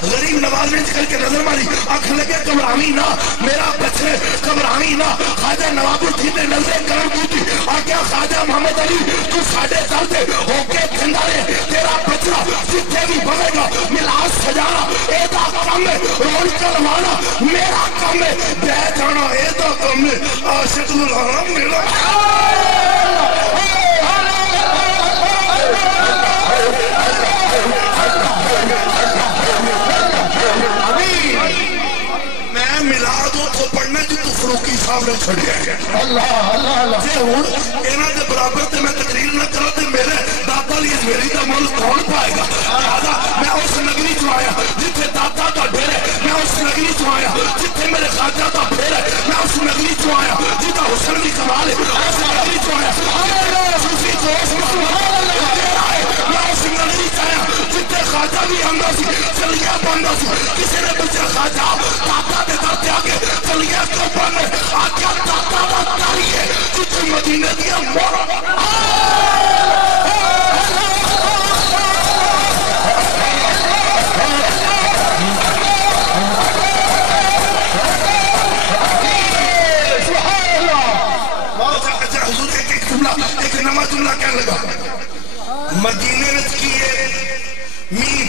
غریب نواز نے کر کے نظر ماری آنکھ لگے کمرانی نہ میرا بچے کمرانی نہ خواجہ نواب الدین نے نظر کرم کی تھی آگیا خواجہ محمد علی تو ساڑھے سال دے ہو کے کھنڈارے تیرا بچہ جتنے بھی بنے گا ملاس سجانا ایدہ کم ہے رول کروانا میرا کم ہے بے جانا ایدہ کم ہے عاشق الحرام میرا میں ملا نماز اتوں پڑھنا جتوں فروکی صاحب نے چھڑیا ہے اللہ اللہ اللہ جی ہوں انہاں دے برابر تے میں تقریر نہ کروں تے میرے داتا لی میری دا مول کون پائے گا لہذا میں اس نگری چ آیا جتھے داتا دا ڈیر ہے میں اس نگری چ آیا جتھے میرے خواجہ دا پھیر ہے میں اس نگری چ آیا جتا حسن دی کمال ہے اس نگری چ آیا صوفی دوست میں اس نگری چ آیا جتھے خواجہ بھی آندا سی چلیا بندا سی کسی نے پوچھا خواجہ داتا دے در تے آگے چلیا کیوں بنے آکھیا داتا دا تاری ہے جتھے مدینے دیا مورا ایک نما جملہ کہنے لگا مدینے میں کیے مین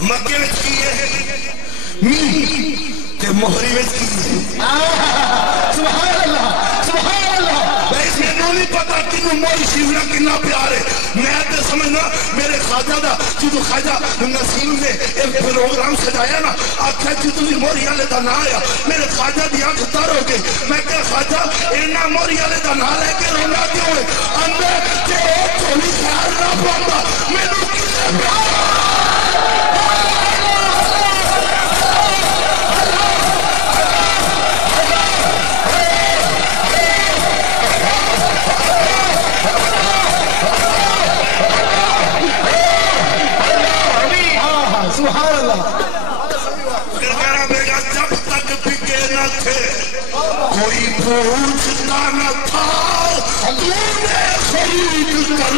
مکے میں کیے مین تے مہری میں کیے سبحان اللہ سبحان اللہ بھائی میں نہیں پتا کنو موری شیورہ کنا پیار ہے میں تے سمجھنا میرے خواجہ دا جدو خواجہ نسیم نے ایک پروگرام سجایا نا آکھا جدو بھی موری والے دا نہ آیا میرے خواجہ دی آنکھ تر ہو گئی میں کہا خواجہ اینا موری والے دا نہ لے کے رونا کیوں ہے اندر تے ایک تھوڑی خیال نہ پڑھتا میں نو کسے پیار سبحان اللہ میرا بیگا جب تک بکے نہ تھے کوئی پوچھتا نہ تھا تو نے خرید کر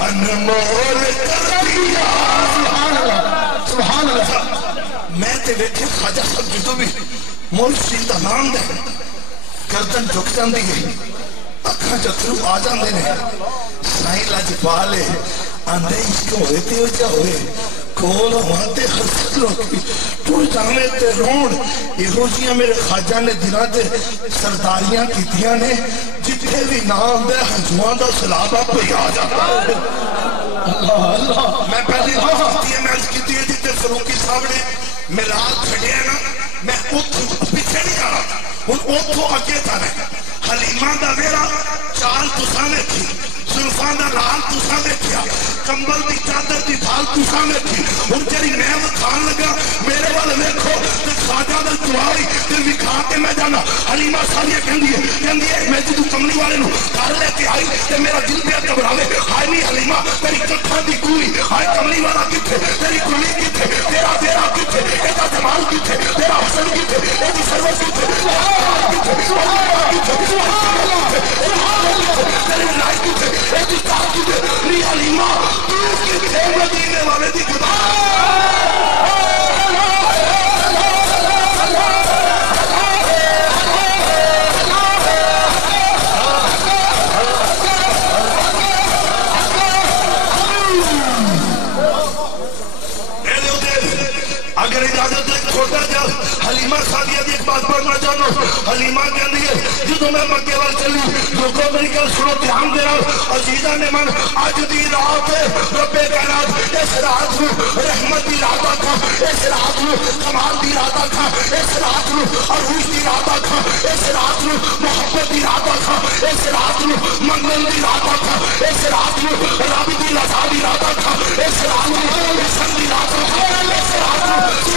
انمول کر دیا سبحان اللہ سبحان اللہ میں تے بیٹھے خواجہ صاحب جدو بھی مرشی دا نام دے گردن جھک جاندی ہے اکھاں جترو آ جاندے نے سائیں لاجپالے آندے اس کو ہوئے تے ہو جا ہوئے کول ہواتے خرسل ہوتی تو جانے تے روڑ ایہو جیاں میرے خواجہ نے دنہ تے سرداریاں کیتیاں نے جتنے بھی نام دے حجوان دا سلابہ پہ آ جاتا اللہ اللہ میں پہلی ہفتی ہے میں آج کیتی ہے جتے فروکی صاحب نے ملاد کھڑے ہیں نا میں اتھو پیچھے نہیں جا رہا تھا ان اتھو آگے تھا رہے حلیمہ دا میرا چال تسانے تھی سلفان دا لال تسانے تھیا کمبل دی چادر دی بھال تسانے تھی ان جری نیم کھان لگا میرے والے دیکھو تے خواجہ دا دعائی دل بھی کھا کے میں جانا حلیمہ سالیہ کہندی ہے میں جدو کملی والے نو کار لے کے آئی تے میرا دل پہ گھبراوے ہائے نہیں حلیمہ تیری کٹھا دی کوئی ہائے کملی والا کتے تیری کلی کتے تیرا تیرا کتے ایتا جمال کتے تیرا حسن کتے ایتی سروس کتے تیری لائک کتے ایتی کار کتے لی حلیمہ تو کتے مدینے والے دی خدا اگر اجازت ایک چھوٹا جا حلیمہ سادیہ دی ایک بات پڑھنا چاہنا حلیمہ کہندی ہے جدو میں مکے وال چلی لوگوں میری گل سنو دھیان دے رہا عزیزہ نے من آج دی رات رب کائنات اس رات نو رحمت دی رات تھا اس رات نو کمال دی رات تھا اس رات نو عروج دی رات تھا اس رات نو محبت دی رات تھا اس رات نو منگل دی رات تھا اس رات نو رب دی رضا دی رات تھا اس رات نو حسن دی رات تھا اس رات نو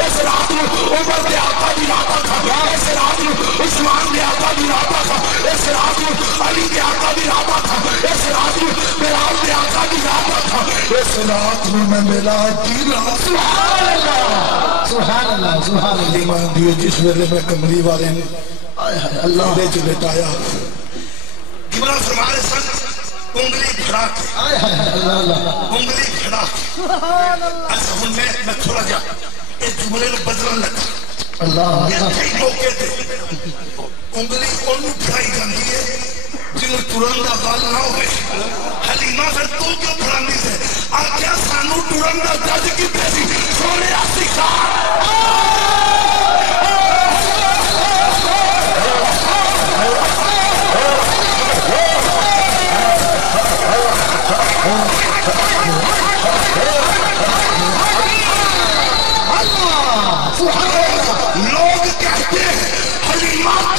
اس رات نو عمر دے آقا دی راتا تھا اس رات نو عثمان دے آقا دی راتا تھا اس رات نو علی دے آقا دی راتا تھا اس رات نو بلال دے آقا دی راتا تھا اس رات نو میں بلال دی راتا سبحان اللہ سبحان اللہ سبحان اللہ ایمان دیو جس ویلے میں کمری والے نے اللہ دے جو لٹایا گبرہ فرمارے سن انگلی کھڑا کے انگلی کھڑا کے اچھا ہن میں تھوڑا جا ایک جملے نے بدلن لگا اللہ یہ کئی موقع تھے انگلی انہوں پھڑائی جاندی ہے جنہوں ترن دا غال نہ ہوئے حلیمہ پھر تو کیوں پھڑاندی سے آکھیا سانو ترن دا جج کی پیسی سونے آسی سبحان اللہ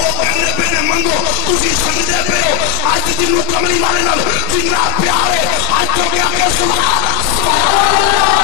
ਉਹ ਕਹਿੰਦੇ ਪਏ ਨੇ ਮੰਗੋ ਤੁਸੀਂ ਸਮਝਦੇ ਪਏ ਹੋ ਅੱਜ ਜਿਹਨੂੰ ਕਮਲੀ ਵਾਲੇ ਨਾਲ ਜਿੰਨਾ ਪਿਆਰ ਹੈ ਅੱਜ ਹੋ ਗਿਆ ਕਿ ਸੁਭਾਨ ਅੱਲਾਹ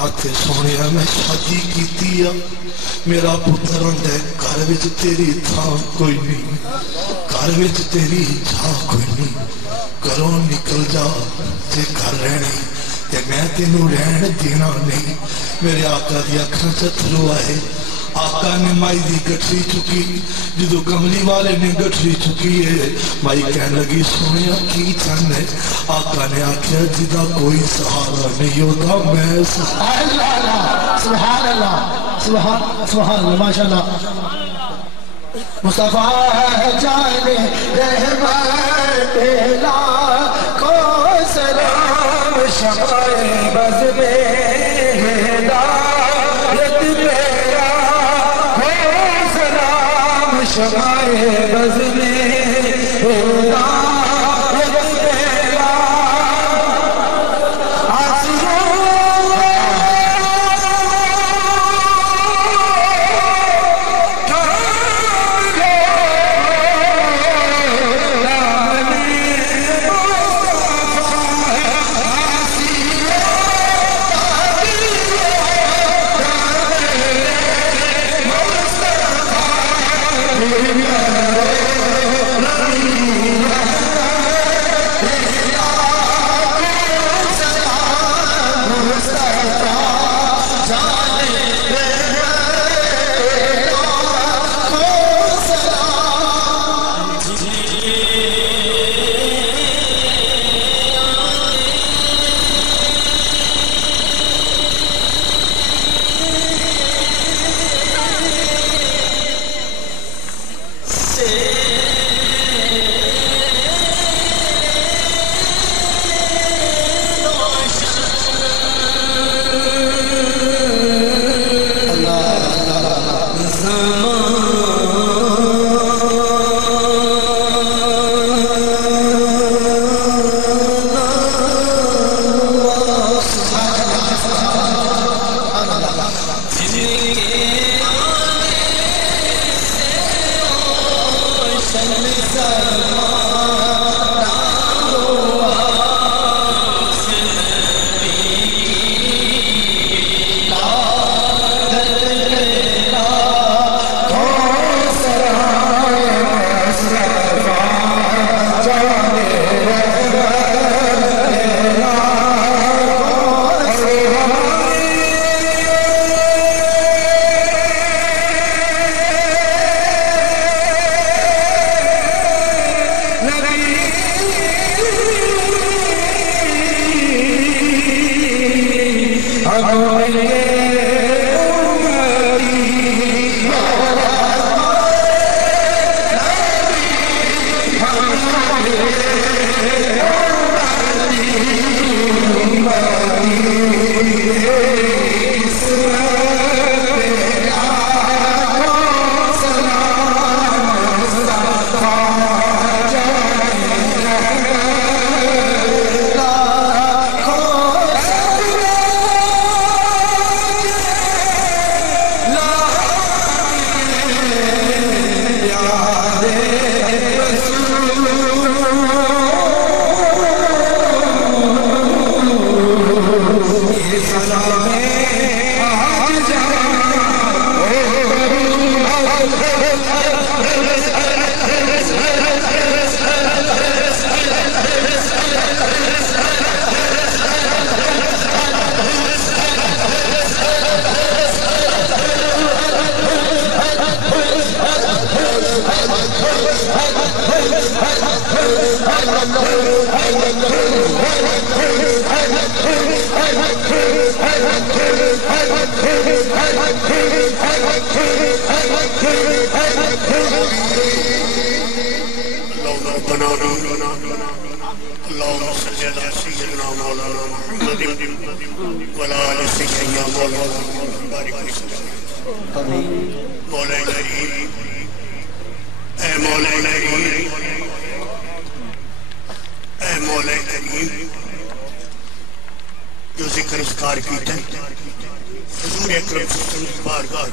آتے سونے میں شادی کیتی میرا پتر اندے گھر وچ تیری تھاں کوئی نہیں گھر وچ تیری جا کوئی نہیں گھروں نکل جا تے گھر رہنی تے میں تینوں رہن دینا نہیں میرے آقا دی اکھاں چ تھلو آئے آقا نے مائی دی گٹری چکی جدو کملی والے نے گٹری چکی ہے مائی کہنے لگی سونیا کی چن ہے آقا نے آکھیا جدا کوئی سہارا نہیں ہوتا میں سبحان اللہ سبحان اللہ ماشاءاللہ مصطفیٰ جانے رحمت لاکھوں سلام شمائے بز میں ہدایت میرا ہو سلام شمائے بز میں ہدایت میرا جو ذکر اذکار کیتا ہے حضور اکرم صلی اللہ علیہ وسلم بارگاہ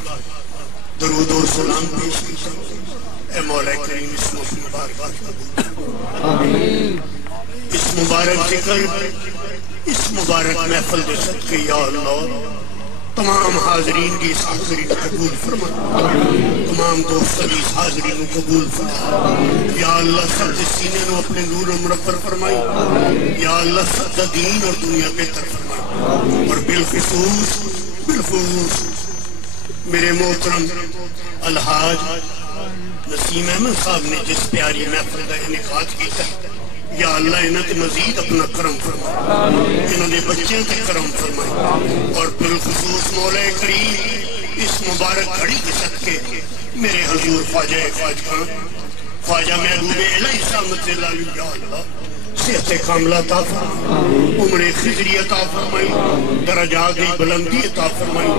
درود و سلام پیش کیتا اے مولا کریم اس مبارک قبول آمین اس مبارک ذکر اس مبارک محفل دے صدقے یا اللہ تمام حاضرین کی اس حاضری کو قبول فرما، تمام دوستوں کی اس حاضری کو قبول فرما یا اللہ، سب دے سینے نو اپنے نور مرفر فرمائی یا اللہ، سب دا دین اور دنیا بہتر فرمائی، اور بالخصوص میرے محترم الحاج نسیم احمد صاحب نے جس پیاری محفل کا انعقاد کیا یا اللہ انہوں نے مزید اپنا کرم فرمائے، انہوں نے بچوں کے کرم فرمائے، اور بالخصوص مولا کریم اس مبارک گھڑی کے صدقے میرے حضور خواجہ خواجہ محبوب الہی صاحب یا اللہ صحت کاملہ عطا فرمائی، عمر خضری عطا فرمائی، درجات بلندی عطا فرمائی،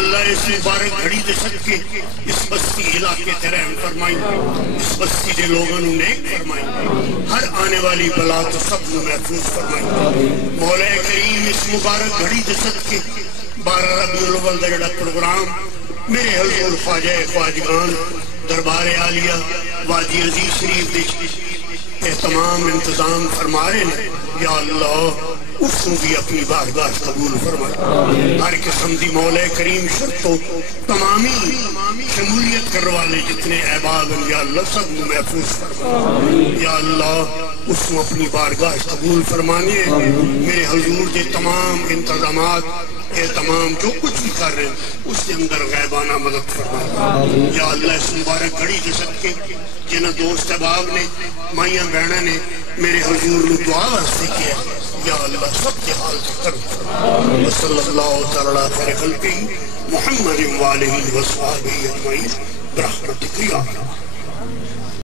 اللہ اس مبارک گھڑی دے صدقے اس بستی علاقے تے رحم فرمائی، اس بستی دے لوگوں نے نیک فرمائی، ہر آنے والی بلا تو سب نے محفوظ فرمائی، مولا کریم اس مبارک گھڑی دے صدقے 12 ربیع الاول دا جڑا پروگرام میرے حضور خواجہ خواجگان دربار عالیہ وادی عزیز شریف دے تمام انتظام فرما رہے ہیں یا اللہ اس کو بھی اپنی بارگاہ قبول فرمائے، ہر قسم دی مولا کریم شرطوں تمامی شمولیت کرنے والے جتنے احباب ہیں یا اللہ سب کو محفوظ فرمائے یا اللہ، اس کو اپنی بارگاہ قبول فرمانے میرے حضور دے تمام انتظامات یہ تمام جو کچھ بھی کر رہے ہیں اس کے اندر غیبانہ مدد فرمائے یا اللہ، اس مبارک گھڑی کے صدقے جنہ دوست احباب نے مائیاں بہنوں نے میرے حضور نے دعا واسطے کیا یا اللہ سب کے حال سے کرم فرما، صلی اللہ تعالی خیر خلقہ محمد وآلہ وصحبہ اجمعین برحمتک یا اللہ۔